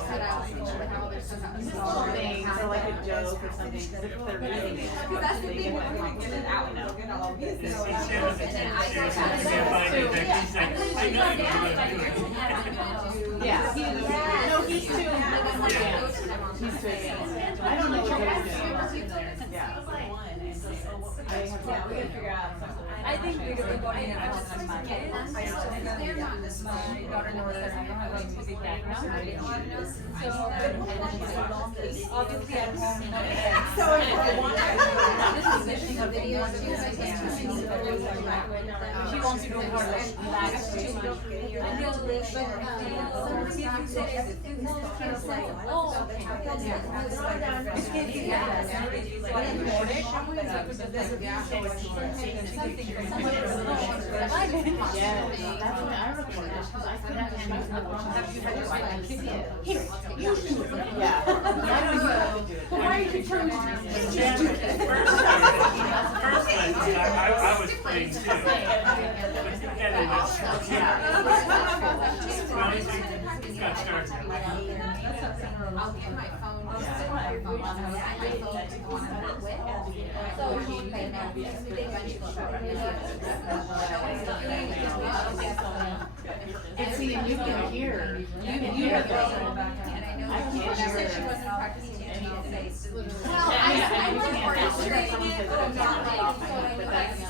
things or like a joke or something, because if they're reading it, that's the they thing, get when like, we're get it out now. Yeah, no, he's too, yeah, he's too advanced. I don't know what they're doing. Yeah. Yeah, we gotta figure out something. I think we're gonna go in and watch some kids. They're not this much. My daughter knows that I don't have a music background. So, obviously at home, you know. So if I want This is missing a video too, I guess too many videos are like that. She wants to go more like relaxed. I know, but, some people say it's like, oh, okay. This kid can have that. But in the morning, Yes, that's why I recorded, because I couldn't just use my watch. Here, you should. Yeah. I don't know how to do it. Why did you tell me? I was playing too. Got started. I'll get my phone, I'll set my phone on, my phone to go on and work with. So she may not be, they eventually show And see, you can hear, you can hear the. And I know, she said she wasn't practicing it, I'll say, well, Yeah, you I'm can't. recording it, but I'm not like, But that's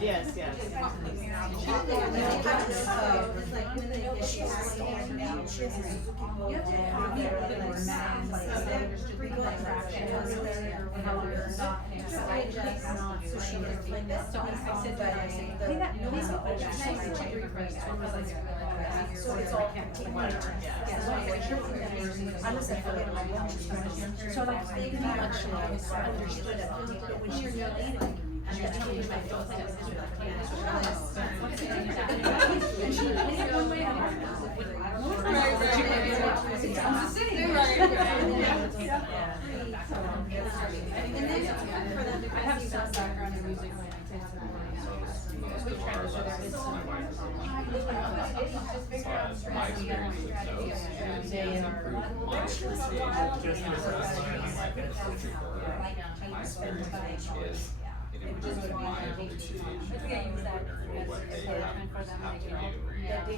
yes, yes. So it's all so like they pretty much understood it, but when she was eating, she was telling me my thoughts, I was like, and she would leave one way and I have some background in music. My experience with notes has improved my appreciation my experience is it improves my appreciation for what they have to do.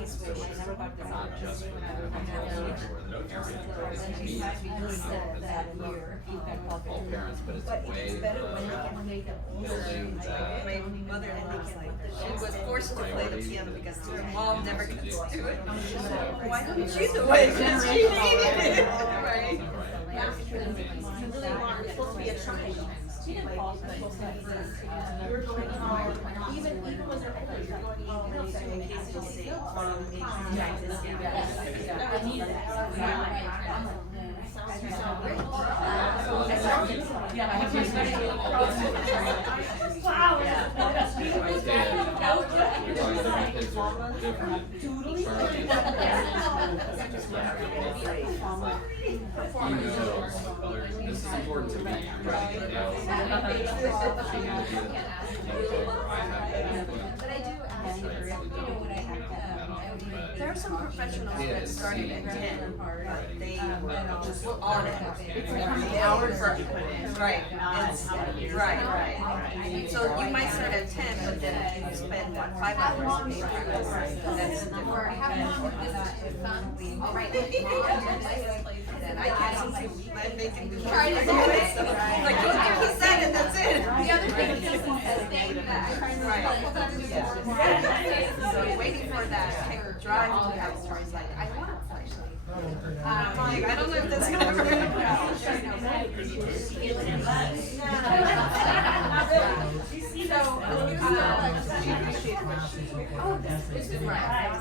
So it's not just for the parents, all parents, but it's a way of building that. My mother she was forced to play the piano because her mom never could do it. Why don't you do it? Because she needed it, right? really want, it's supposed to be a child. She didn't fall for it. You're going home, even when they're older, you're going home and you're saying, "Casey, will say, Mom, I need that." This is important to me, I'm writing it down. But I do ask her, what I have, There are some professionals that started at 10, but they just on it. It's like the hours that you put in. Right. Not how many years. Right. So you might start at 10, but then you spend 5 hours in practice. That's different. or have fun, right? And I can't make him do Try to it. do it. Like, look, he said it, that's it. The other thing is, that I try to So waiting for that paper drive to have stories like, I want to actually. I'm like, I don't know if that's gonna work. oh, this is right.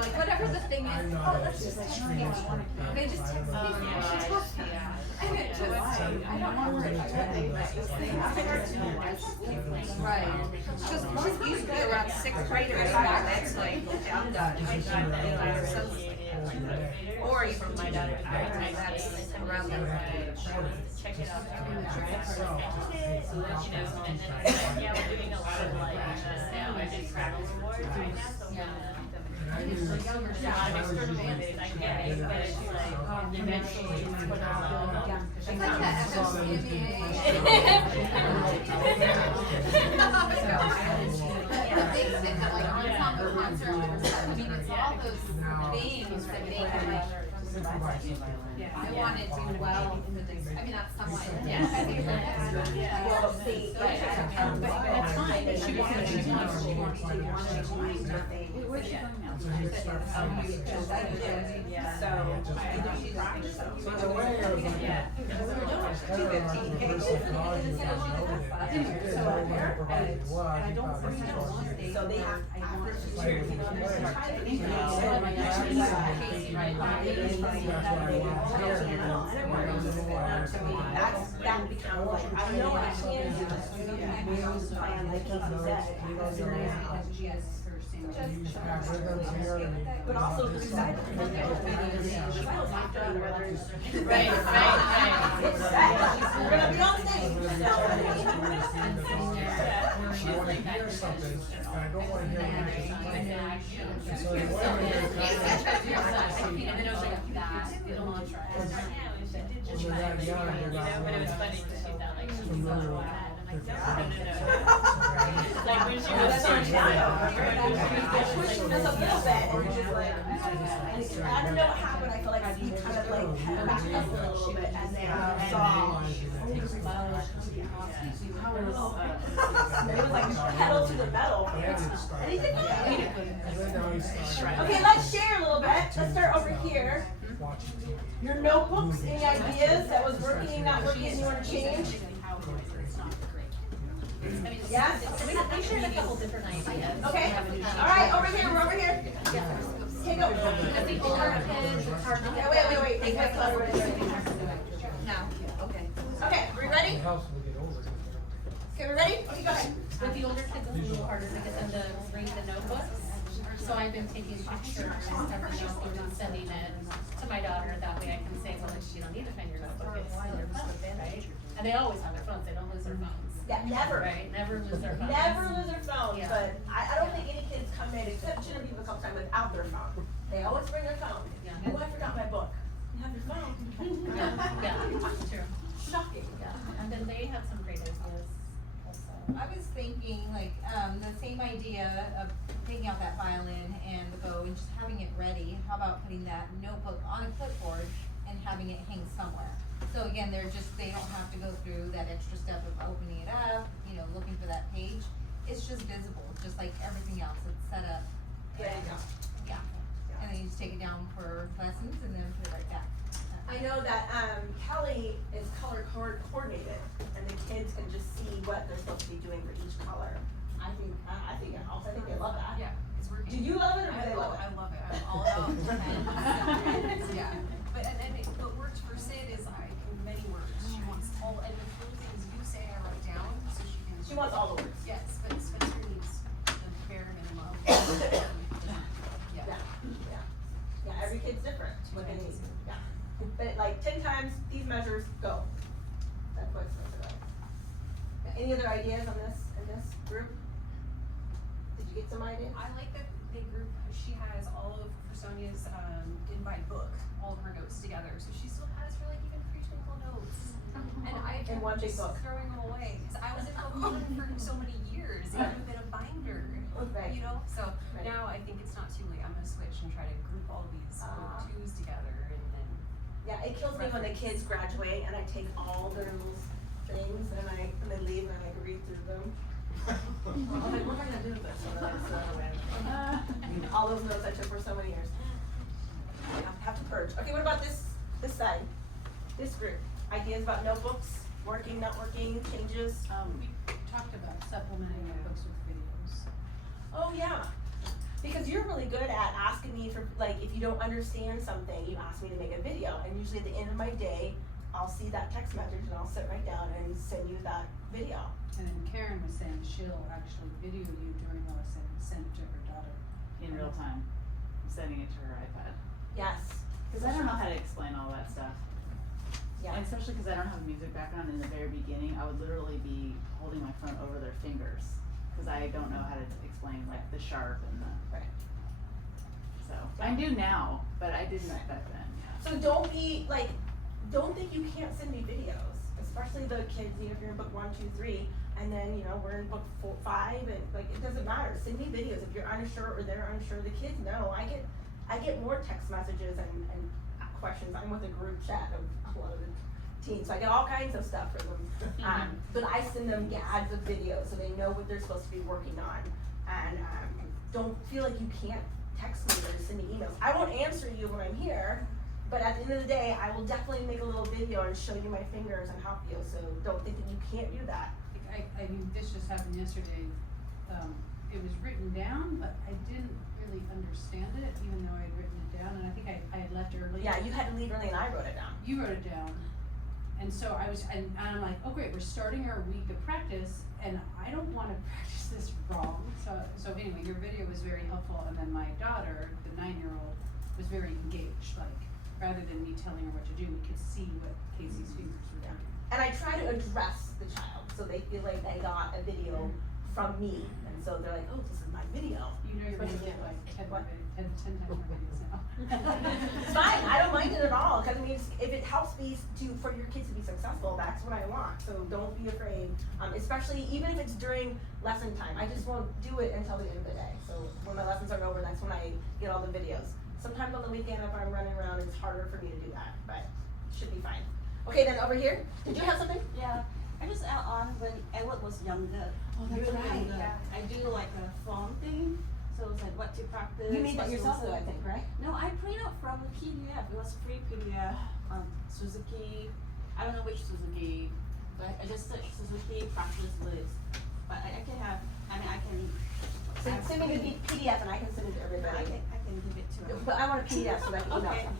Like whatever the thing I'm know oh, that let's it's just text extreme me. sport, They just text me. I don't know. I should talk to them. I didn't just, I don't know where it's Right. She's usually around sixth graders now, that's like, I'm done. Or even my daughter, that's around the Check it out. And then, yeah, we're doing a lot of like, now I did Crackle Awards right now, so yeah, I'm external mandated, I get it, but it's like, eventually it's put on. It's like that ensemble concert, I mean, it's all those things that make it like, I want it to do well in the next, I mean, that's somewhat. Well, see, but it's fine, but she wants to join the thing. Where's she going now? So they have, after 2 years, you know, there's a time for each that becomes like, I know I can do this, you know, plan like he said. But also the side of the Right. It's sad. We're gonna be on stage. I wanna hear something, and I don't wanna hear what so the way when they're that young, they're not But it was funny because she thought like she was familiar so with bad. I'm like, their like when she was so There's a little bit, and it's just like, I don't know what happened, I feel like we kind of like backed up a little bit, and then saw. It was like pedal to the metal. And he did that. Okay, let's share a little bit. Let's start over here. Your notebooks, any ideas that was working, not working, and you want to change? Yes? We shared a couple different ideas. Okay, all right, over here, we're over here. Take over. Because the older kids are. Yeah, wait, take my color. No, okay. Okay, we ready? Okay, we ready? Okay, go ahead. With the older kids, it's a little harder to get them to read the notebooks. So I've been taking pictures every notebook and sending it to my daughter. That way I can say, well, you don't need to find your notebook, it's in your phone, right? And they always have their phones, they don't lose their phones. Yeah, never. Right, never lose their phones. Never lose their phone, Yeah. but I don't think any kids come in, except Jenna people come time without their phone. They always bring their phone. Yeah. Oh, I forgot my book. You have your phone. Yeah, true. Shocking. Yeah, and then they have some great ideas also. I was thinking like, the same idea of taking out that violin and the bow and just having it ready. How about putting that notebook on a clipboard and having it hang somewhere? So again, they don't have to go through that extra step of opening it up, you know, looking for that page. It's just visible, just like everything else. It's set up. There you go. Yeah. And then you just take it down for lessons and then put it right back. I know that Kelly is color coordinated, and the kids can just see what they're supposed to be doing for each color. I think it helps. I think they love that. Yeah, it's working. Do you love it or do they love it? I love it. I'm all about it. Yeah, but what works for Sid is many words. She wants all, and the little things you say I write down, so she can. She wants all the words. Yes, but Spencer needs the bare minimum. Yeah, every kid's different, what they need, yeah. But like 10 times, these measures, go. That's what it's supposed to go. Any other ideas on this, in this group? Did you get some ideas? I like that the group, she has all of Sonia's, invite book, all of her notes together, so she still has her like even pre-twinkle notes. And I've In one big just book. throwing them away, cause I was in book one for so many years, it would have been a binder, Right. you know? So Right. now I think it's not too late, I'm gonna switch and try to group all these book twos together and then. Yeah, it kills me when the kids graduate and I take all their little things and they leave and I read through them. I'm like, what am I gonna do with this? And then I throw it away. All those notes I took for so many years. I have to purge. Okay, what about this side? This group. Ideas about notebooks, working, not working, changes? We talked about supplementing notebooks with videos. Oh, yeah. because you're really good at asking me for, like, if you don't understand something, you ask me to make a video, and usually at the end of my day, I'll see that text message and I'll sit right down and send you that video. And then Karen was saying she'll actually video you during a lesson and send it to her daughter. In real time, I'm sending it to her iPad. Yes. Cause I don't know how to explain all that stuff. Yeah. And especially cause I don't have a music background, in the very beginning, I would literally be holding my phone over their fingers. Cause I don't know how to explain like the sharp and the. Right. So, I do now, but I didn't back then, yeah. So don't think you can't send me videos, especially the kids, if you're in book 1, 2, 3, and then, we're in book 4, 5, and like, it doesn't matter, send me videos if you're unsure or they're unsure. The kids know, I get more text messages and questions. I'm with a group chat of a lot of the teens, so I get all kinds of stuff for them. But I send them gags of videos so they know what they're supposed to be working on, and don't feel like you can't text me or send me emails. I won't answer you when I'm here, but at the end of the day, I will definitely make a little video and show you my fingers and help you, so don't think that you can't do that. I mean, this just happened yesterday. It was written down, but I didn't really understand it, even though I had written it down, and I think I had left early. Yeah, you had to leave early and I wrote it down. You wrote it down. And so and I'm like, oh great, we're starting our week of practice, and I don't wanna practice this wrong. So anyway, your video was very helpful, and then my daughter, the 9-year-old, was very engaged, like, rather than me telling her what to do, we could see what Casey's fingers were doing. And I try to address the child, so they feel like they got a video from me, and so they're like, oh, this is my video. You know you're gonna get like 10 times more videos now. It's fine, I don't mind it at all, cause I mean, if it helps me for your kids to be successful, that's what I want, so don't be afraid. Especially, even if it's during lesson time, I just won't do it until the end of the day, so when my lessons are over, that's when I get all the videos. Sometimes on the weekend, if I'm running around, it's harder for me to do that, but it should be fine. Okay, then over here, did you have something? Yeah, I just add on when Edward was younger. Oh, that's really right, younger, yeah. I do like a form thing, so it's like what to practice. You made that what to yourself though, I listen. think, right? No, I printed out from a PDF, it was a free PDF, Suzuki, I don't know which Suzuki, but I just searched Suzuki practice list. But I can have, I can. Send me the PDF and I can send it to everybody. I can give it to her. But I want a PDF so that I can email Okay. them.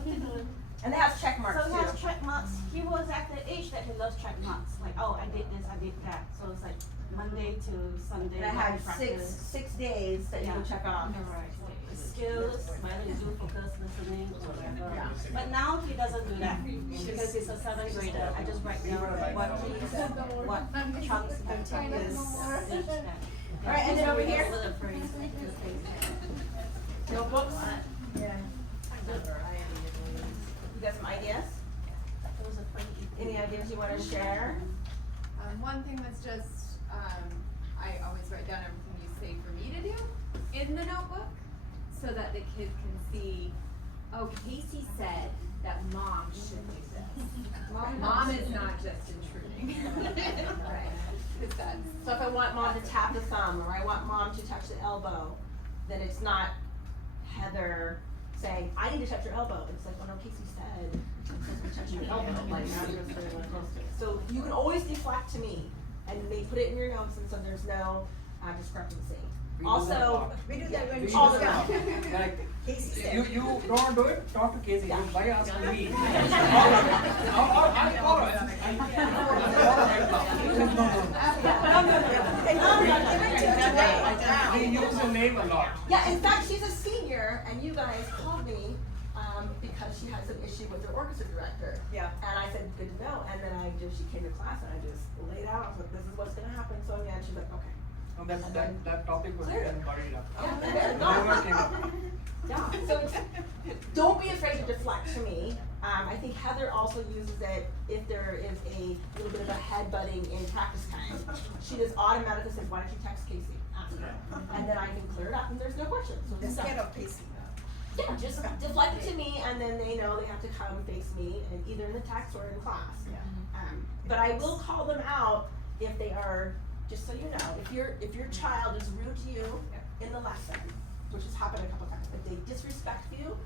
Okay, good. And it has check marks So too. he has check marks. He was at the age that he loves check marks. Like, oh, I did this, I did that. So it's like Monday to Sunday. And I had practice. six days that you can check off. Right. Skills, whether you do focus listening or whatever. Yeah. But now he doesn't do that because he's a 7th grader. I just write down what keys, what chunks he can take this, that. Alright, and then over here? Little phrase, like this thing. Notebooks? Yeah. You got some ideas? It was a funny. Any ideas you wanna share? One thing that's just, I always write down everything you say for me to do in the notebook, so that the kids can see, oh, Casey said that mom should do this. Mom is not just intruding. Right. It's that. So if I want mom to tap the thumb, or I want mom to touch the elbow, then it's not Heather saying, I need to touch your elbow. It's like, well, no, Casey said, touch your elbow, like, now you're very close to it. So you can always deflect to me, and they put it in your notes, and so there's no discrepancy. Also, We do that when all the time. Like, Casey said. you don't do it, talk to Casey, Yeah. why asking me? I'll follow it. He uses your name a lot. Yeah, in fact, she's a senior, and you guys called me, because she had some issue with her orchestra director. Yeah. And I said, good to know, and then she came to class, and I just laid out, I was like, this is what's gonna happen, so yeah, and she's like, okay. No, that topic was Clear. then buried up. Yeah. Never came up. Yeah, so don't be afraid to deflect to me. I think Heather also uses it if there is a little bit of a head-butting in practice time. She just automatically says, why don't you text Casey? Ask her. And then I can clear it up and there's no question. So Let's just get up Casey. yeah, just deflect it to me and then they know they have to come face me and either in the text or in class. But I will call them out if they are, just so you know, if your child is rude to you in the lesson, which has happened a couple times, if they disrespect you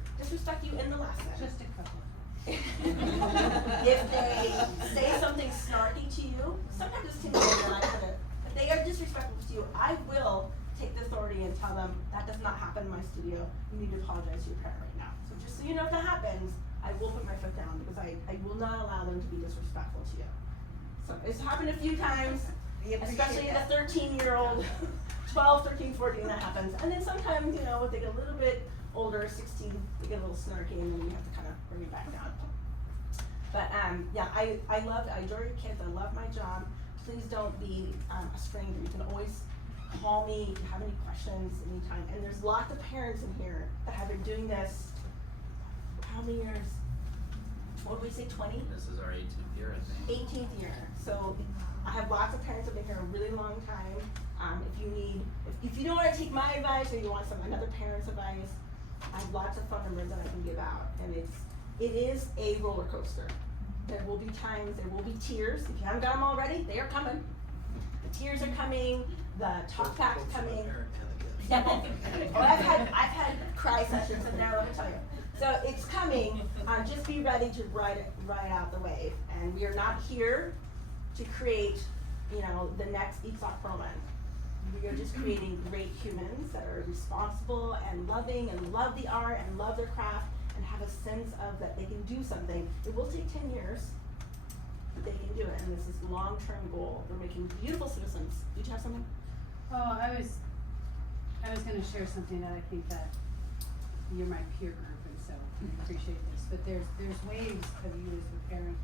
in the lesson. Just a couple. If they say something snarky to you, sometimes it's to me and I put it, if they are disrespectful to you, I will take the authority and tell them, that does not happen in my studio, you need to apologize to your parent right now. So just so you know, if that happens, I will put my foot down, because I will not allow them to be disrespectful to you. So it's happened a few times, especially the 13-year-old, 12, 13, 14, that happens. And then sometimes, you know, if they get a little bit older, 16, they get a little snarky, and then you have to kind of bring it back down. But yeah, I adore your kids, I love my job. Please don't be a stranger. You can always call me if you have any questions anytime. And there's lots of parents in here that have been doing this, how many years? What did we say, 20? This is our 18th year, I think. 18th year. So I have lots of parents that have been here a really long time. If you don't want to take my advice or you want another parent's advice, I have lots of phone numbers that I can give out. And it is a roller coaster. There will be times, there will be tears. If you haven't got them already, they are coming. The tears are coming, the talk back's coming. Yeah, both. Oh, I've had cry sessions in there, let me tell you. So it's coming. Just be ready to ride out the wave. And we are not here to create, you know, the next Itzhak Perlman. We are just creating great humans that are responsible and loving and love the art and love their craft and have a sense of that they can do something. It will take 10 years, but they can do it. And this is a long-term goal. We're making beautiful citizens. Did you have something? Oh, I was gonna share something that I think that you're my peer group, and so I appreciate this. But there's waves of you as a parent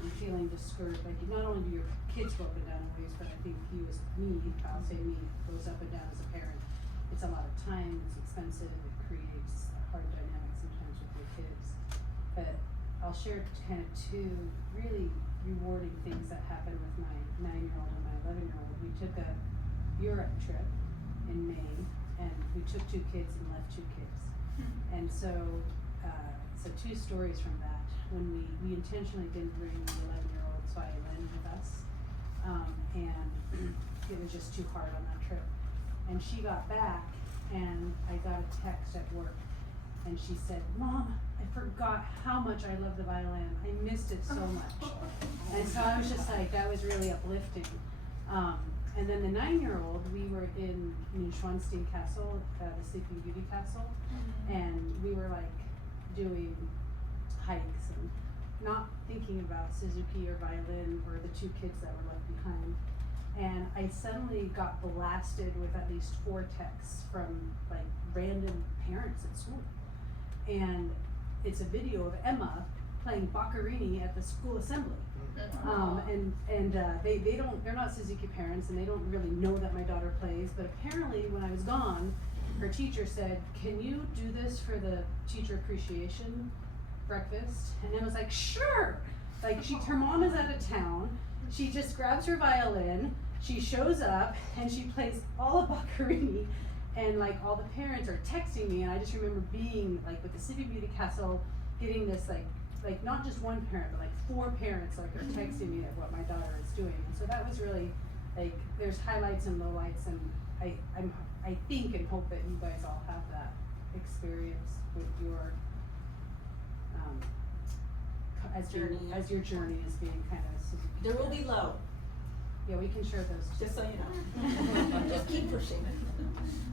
and feeling discouraged. Like not only do your kids go up and down in waves, but I think you as me, I'll say me, goes up and down as a parent. It's a lot of time, it's expensive, it creates a hard dynamic sometimes with your kids. But I'll share kind of two really rewarding things that happened with my 9-year-old and my 11-year-old. We took a Europe trip in May, and we took 2 kids and left 2 kids. And so 2 stories from that. When we intentionally didn't bring the 11-year-old violin with us, and it was just too hard on that trip. And she got back, and I got a text at work, and she said, "Mom, I forgot how much I love the violin. I missed it so much." And so I was just like, that was really uplifting. And then the 9-year-old, we were in Neuschwanstein Castle, the Sleeping Beauty Castle, and we were like doing hikes and not thinking about Suzuki or violin or the 2 kids that were left behind. And I suddenly got blasted with at least 4 texts from like random parents at school. And it's a video of Emma playing Boccherini at the school assembly. They're not Suzuki parents, and they don't really know that my daughter plays, but apparently when I was gone, her teacher said, "Can you do this for the teacher appreciation breakfast?" And Emma's like, "Sure!" Like her mom is out of town, she just grabs her violin, she shows up, and she plays all of Boccherini, and like all the parents are texting me, and I just remember being like with the Sleeping Beauty Castle, getting this like not just one parent, but like 4 parents like are texting me of what my daughter is doing. And so that was really like, there's highlights and lowlights, and I think and hope that you guys all have that experience with your as your journey is being kind of Suzuki. There will be low. Yeah, we can share those too. Just so you know. Just keep pushing.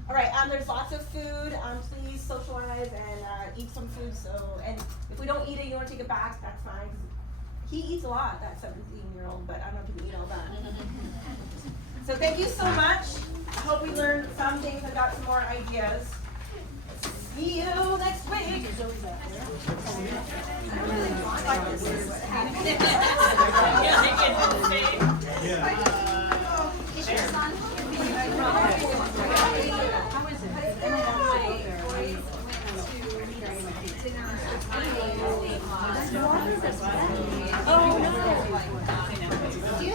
All right, there's lots of food. Please socialize and eat some food. And if we don't eat it, you want to take it back, that's fine. He eats a lot, that 17-year-old, but I don't know if he can eat all that. So thank you so much. I hope we learned some things and got some more ideas. See you next week. Do you have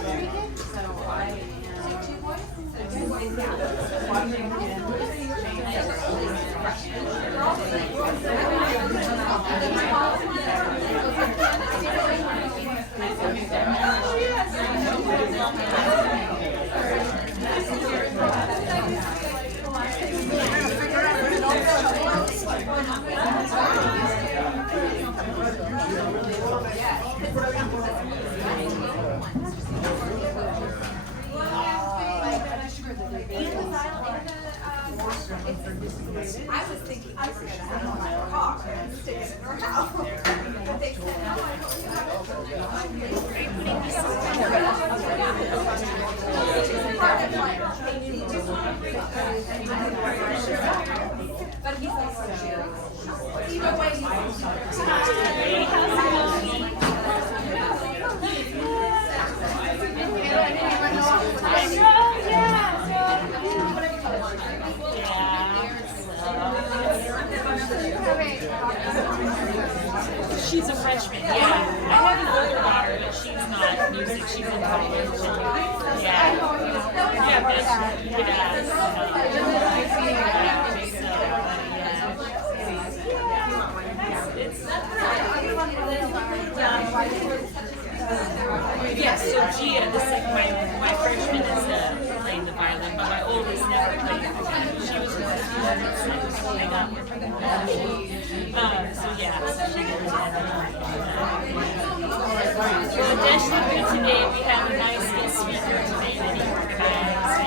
3 kids? So I 2 boys? 2 boys Yeah. isolated. I was thinking we were gonna have one in our car and stick it in our house. But they said, no, but he's also either way, She's a freshman, yeah. I have an older daughter, but she's not music, she's in college. Yeah. Yeah, but yes, so Gia, the second, my freshman is playing the violin, but my oldest never played the violin. She was just playing up. So yeah, so she goes in. So additionally today we have a nice